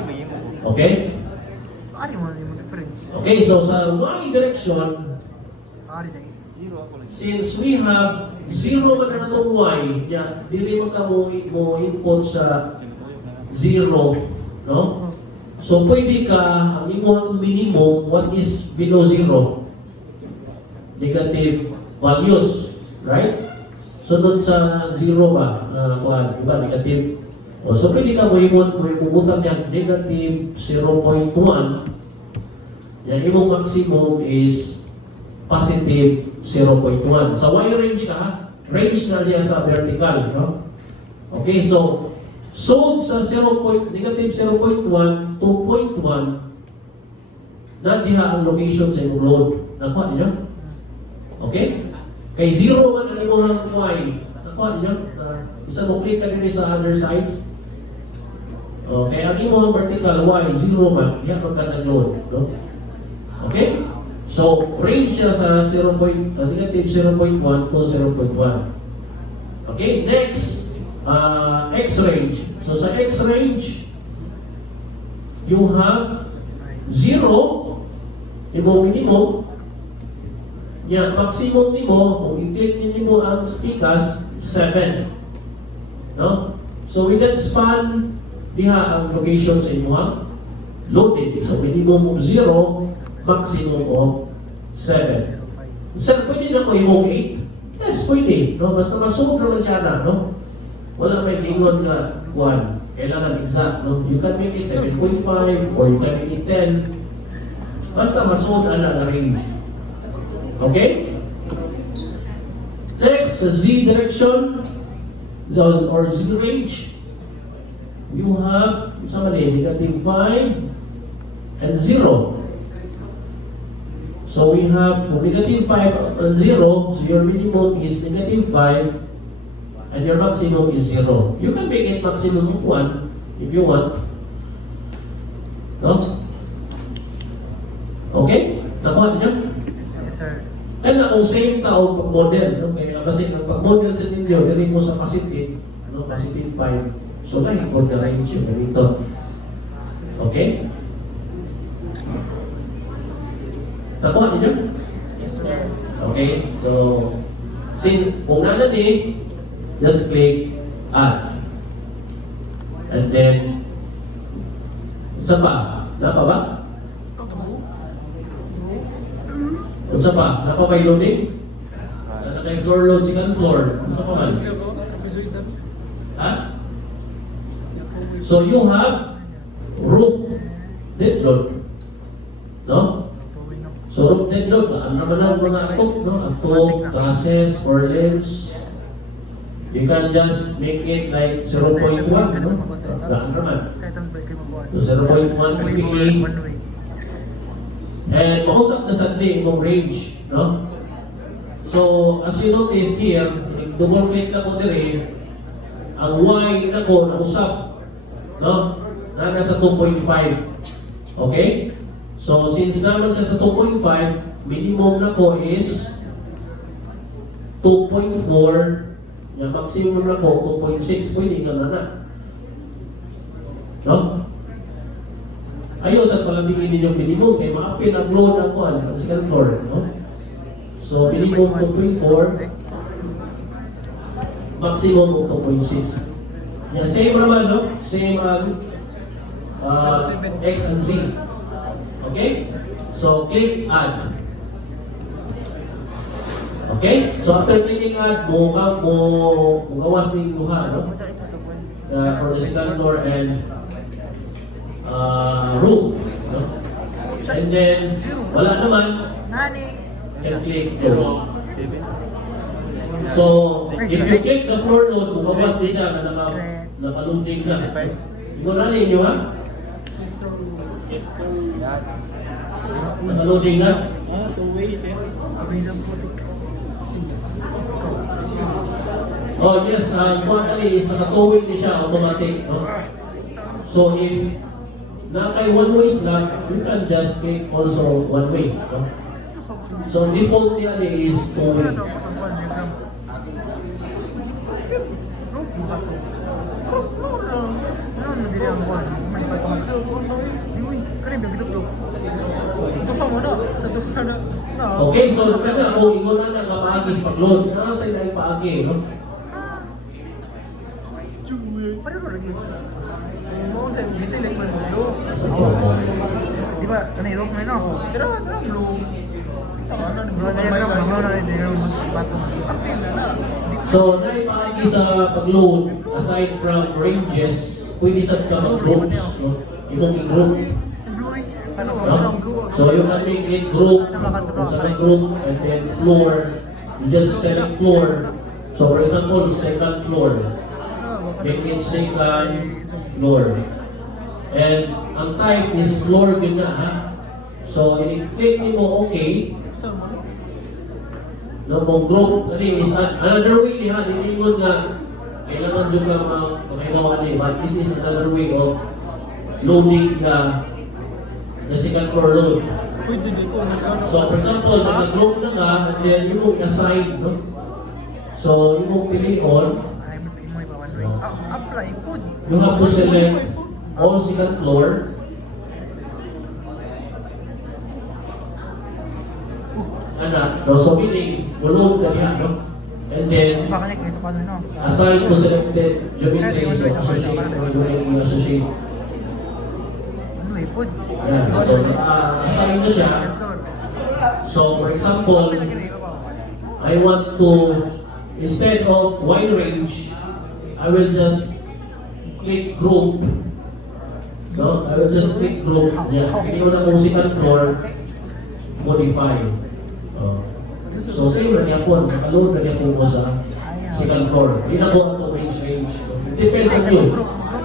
Okay? Ano mo yung difference? Okay, so sa y direction, Ari na eh. since we have 0 man na itong y, yeah, dili mo ka mo input sa 0, no? So pwede ka, ang imong minimum, what is below 0? Negative values, right? So doon sa 0 ba, diba, negative. So pwede ka mo ibutang niya negative 0.1. Yan, imong maximum is positive 0.1. Sa y range ka, range na siya sa vertical, no? Okay, so sa negative 0.1, 2.1, na diha ang location sa imong load. Nakuha niyo? Okay? Kay 0 man ang imong y. Nakuha niyo? Isa mo click ka din sa other sides. Okay, ang imong vertical y, 0 man, diha man ka nag-load. No? Okay? So, range siya sa negative 0.1 to 0.1. Okay, next, X range. So, sa X range, you have 0, imong minimum, yan, maximum nimo, kung i-click nimo ang speakers, 7. No? So, with that span, diha ang location sa imong loaded. So, minimum of 0, maximum of 7. Sir, pwede na ko imong 8? Yes, pwede. No? Basta masuot naman siya na, no? Wala may ingon na 1. Kailangan exact, no? You can make it 7.5 or you can make it 10. Basta masuot na range. Okay? Next, the Z direction or Z range. You have somebody negative 5 and 0. So we have negative 5 and 0. So your minimum is negative 5 and your maximum is 0. You can make it maximum of 1 if you want. No? Okay? Nakuha niyo? Yes, sir. And kung same tao pag-model, no? Kaya kasi ang pag-model sa ninyo, dali mo sa Pacific, no? Pacific 5. So, na-record na range yun, ganito. Okay? Nakuha niyo? Yes, sir. Okay? So, kung nanani, just click add. And then, isa pa, napa ba? Isa pa, napa ba yung loading? Naka-floor load, second floor. Isa pa man? Ha? So you have roof dead load. No? So roof dead load, ano naman ang mga atok, no? Atok, trusses, purlins. You can just make it like 0.1, no? Gaan naman. So 0.1 PPE. And mausap na sa mong range, no? So, as you notice here, double click na ko dire, ang Y na ko nausap, no? Na nasa 2.5. Okay? So, since naman siya sa 2.5, minimum na ko is 2.4, yung maximum na ko 2.6, pwede ka na. No? Ayaw sa palabingin ninyong minimum, kaya ma-upin ang load ang kuhan, ang second floor. No? So, minimum 2.4, maximum 2.6. Yeah, same naman, no? Same X and Z. Okay? So, click add. Okay? So, after clicking add, gawas ng luha, no? For the second floor and roof. No? And then, wala naman, and click close. So, if you click the floor load, bumabas din siya na nakalunding na. Ito na ninyo, ha? Nakalunding na. Oh, yes, ang quantity is naka-two-way din siya, automatic. No? So, if nakay one-way slot, you can just click also one-way. No? So, default niya is two-way. Okay, so kada kung imo na nakapaagi sa pag-load, nasa ila yung paagi, no? Di ba, kanay roof na yun, no? So, naipaagi sa pag-load, aside from ranges, pwede sa ka mag-groups, no? Ibang i-group. No? So, you can make it group, kung saan group, and then floor. You just select floor. So, for example, second floor. Make it second floor. And ang type is floor yun na, ha? So, i-click mo okay. No, mong group, is another way, ha? Hindi mo nga, kailangan doon ka makagawa niya, but this is another way of loading the second floor load. So, for example, naka-group na ka, and then yung mong assign, no? So, yung mong pili on, Apply, good. you have to select all second floor. No? So, meaning, load na yan, no? And then, Bakanik, may sa paano, no? assign to selected geometry, so associate or yung associate. Ano, ipod? Yan. So, assign na siya. So, for example, I want to, instead of wide range, I will just click group. No? I will just click group. Yan. Hindi ko na kung second floor, modify. Oh. So, same na niya po, nakaload na niya po ko sa second floor. Hindi na ko ito range. Depends on you.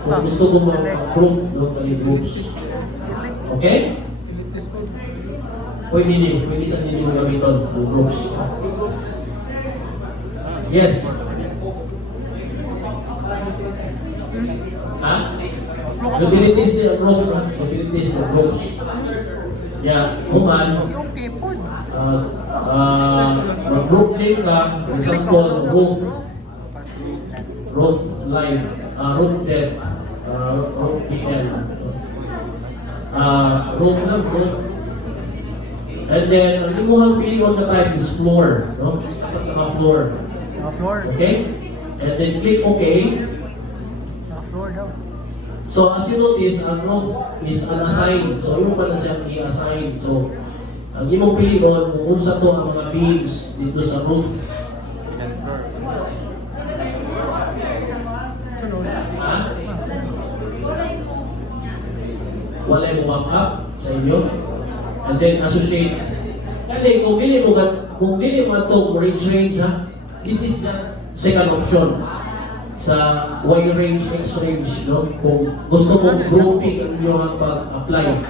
Kung gusto ko mag-group, locally groups. Okay? Pwede sa ninyo gamiton ng groups. Yes. Ha? Utilities niya groups, ha? Utilities ng groups. Yeah, human. Yung keyboard. Group link lang, for example, roof line, roof depth, roof PL. Roof lang, roof. And then, ang imuhang pili on the time is floor, no? Floor. Floor. Okay? And then click OK. Floor daw. So as you notice, ang roof is unassigned. So yung pa na siyang i-assign. So ang imong pili doon kung unsa to ang mga beams dito sa roof. Ha? Wala yung walk up sa inyo. And then associate. Kasi kung dili mo ito range ha, this is just second option sa Y range, X range, no? Kung gusto mong grouping ang inyong pag-apply,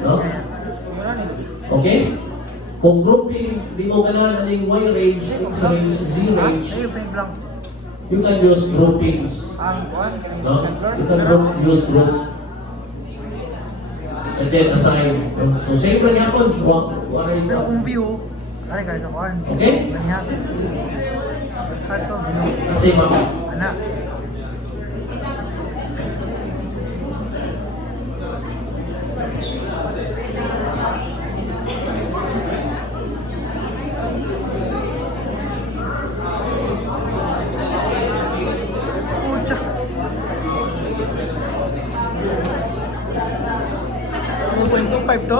no? Okay? Kung grouping, di mo ganahan ng Y range, X range, Z range, Ay, yung blank. you can use groupings, Ang kuwan. no? You can use group. And then assign. No? So same man yapon, Pero kung view, ano ka sa kuwan? Okay? Manihat. Start to, view. Kasi ma'am, Anak. Pucha. 2.25 to?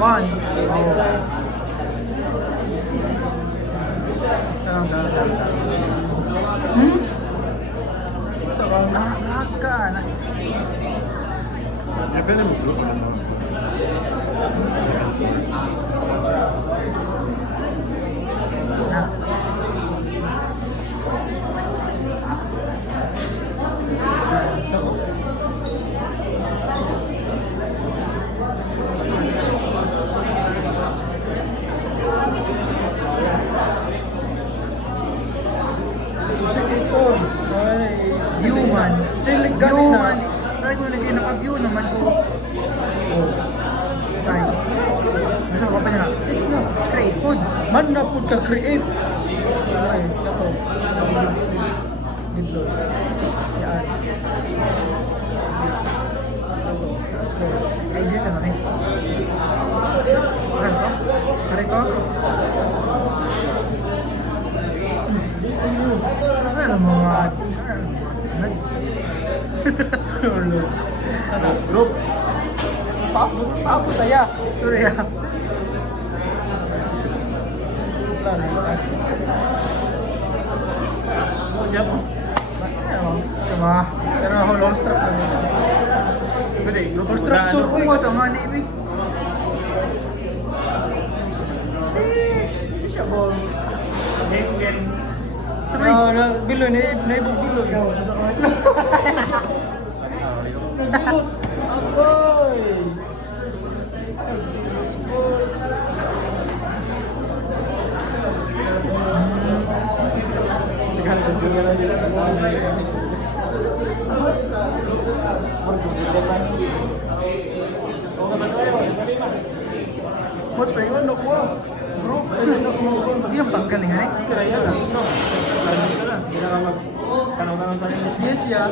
1. Oh. Tarang. Nakaka na. Depende mo group ano. Human. Select ka Human. na. Ay, kung naging naka-view naman ko. Sorry. Nasa ka pa niya? Next na. Create food. Man na po ka create. Ay, ako. Midlord. Yan. Ay, dito na rin. Ano ko? Kare ko? Ano mga... Group. Papo saya. Sorry ah. Plan. Sama. Pero ako long structure. Pwede, group Or structure. Uy, mo sa mga navy. Siya ball. Sabi. Bilo, naibog bilo. Nagbilos. Agoy! Nagsilos boy. Ba't pa yun? Naku. Group. Hindi na matanggal nga eh. Kaya lang. Yes, ya.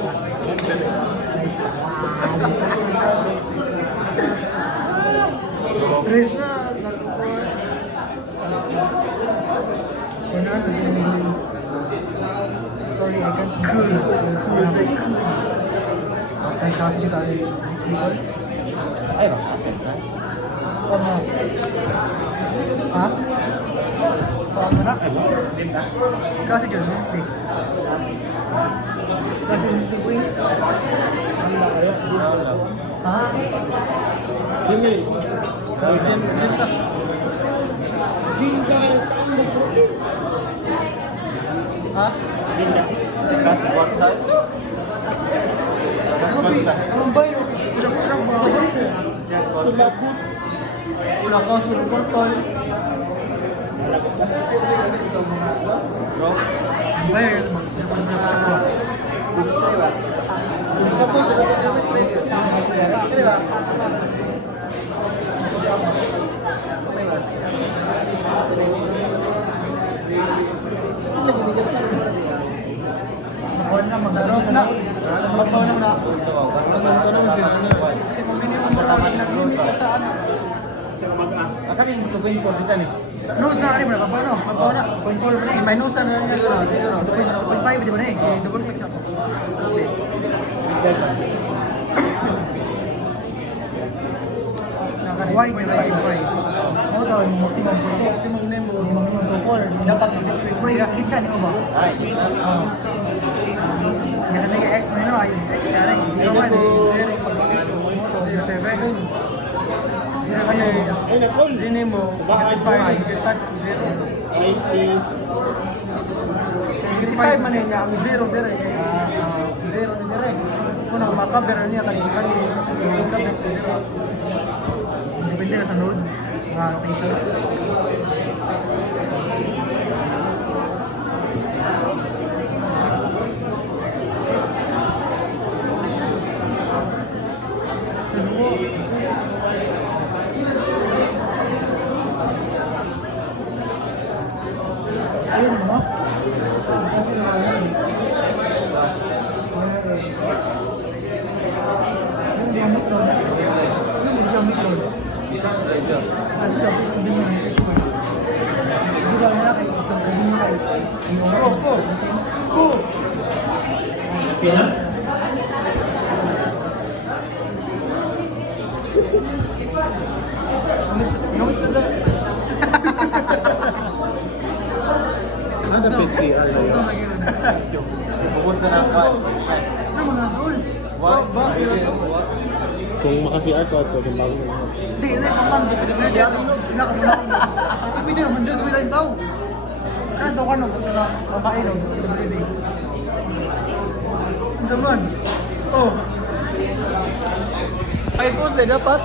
Stress na. Sorry, I can't cool. Ay, kasi siya tayo. Ay, bang Ano? Ha? Saan mo na? Kasi yun, Wednesday. Kasi Wednesday ko yun. Ha? Jim ka. Ha? Gas bonsai. Gas bonsai. Anong ba yun? Sirap-sirap ba? Gas bonsai. Wala ka, sulong kontol. Bro. Ba yun? Sarap na. Magbaw na na. Kasi kung minimum mo lang nag-limit ka sa ano. Akan yung tubig ko bisa nih. No, na ano ba paano? Magbaw na. 0.4 ba na? Minusan na lang siguro. 2.5 di ba na eh? Double click sa to. Why may 5.5? Mo daw yung maximum percent. Maximum name mo. Maximum 4. Dapat i-break. Hit ka mo ba? Ay. Yan na yung X mo yun, ay X na rin. 0.1, 0.7. 0 kayo, sini mo, 5, 5 man yun, kami 0 dire. 0 na dire. Kung ang makaber niya, kani kaber sa dire. Depende na sa node, location. Ayun mo? Hindi siya mikron. Hindi siya mikron. Ano siya? Sabi mo, hindi siya sure. Hindi ba na kayo? Sabi mo kayo. Ko! Pila? Gamit na daw. Ada PTR na yun. Bubos na ng kwan. Ano mga tol? Ba? Kung makasi-art ko ito, kung bago na. Hindi, hindi pa man. Hindi pwede. Sila ka muna. Hindi pwede naman dyan. Wala yung tao. Ano ka no? Gusto na babae no? Gusto na pwede. Ang zaman. Oh. Ay, post na dapat.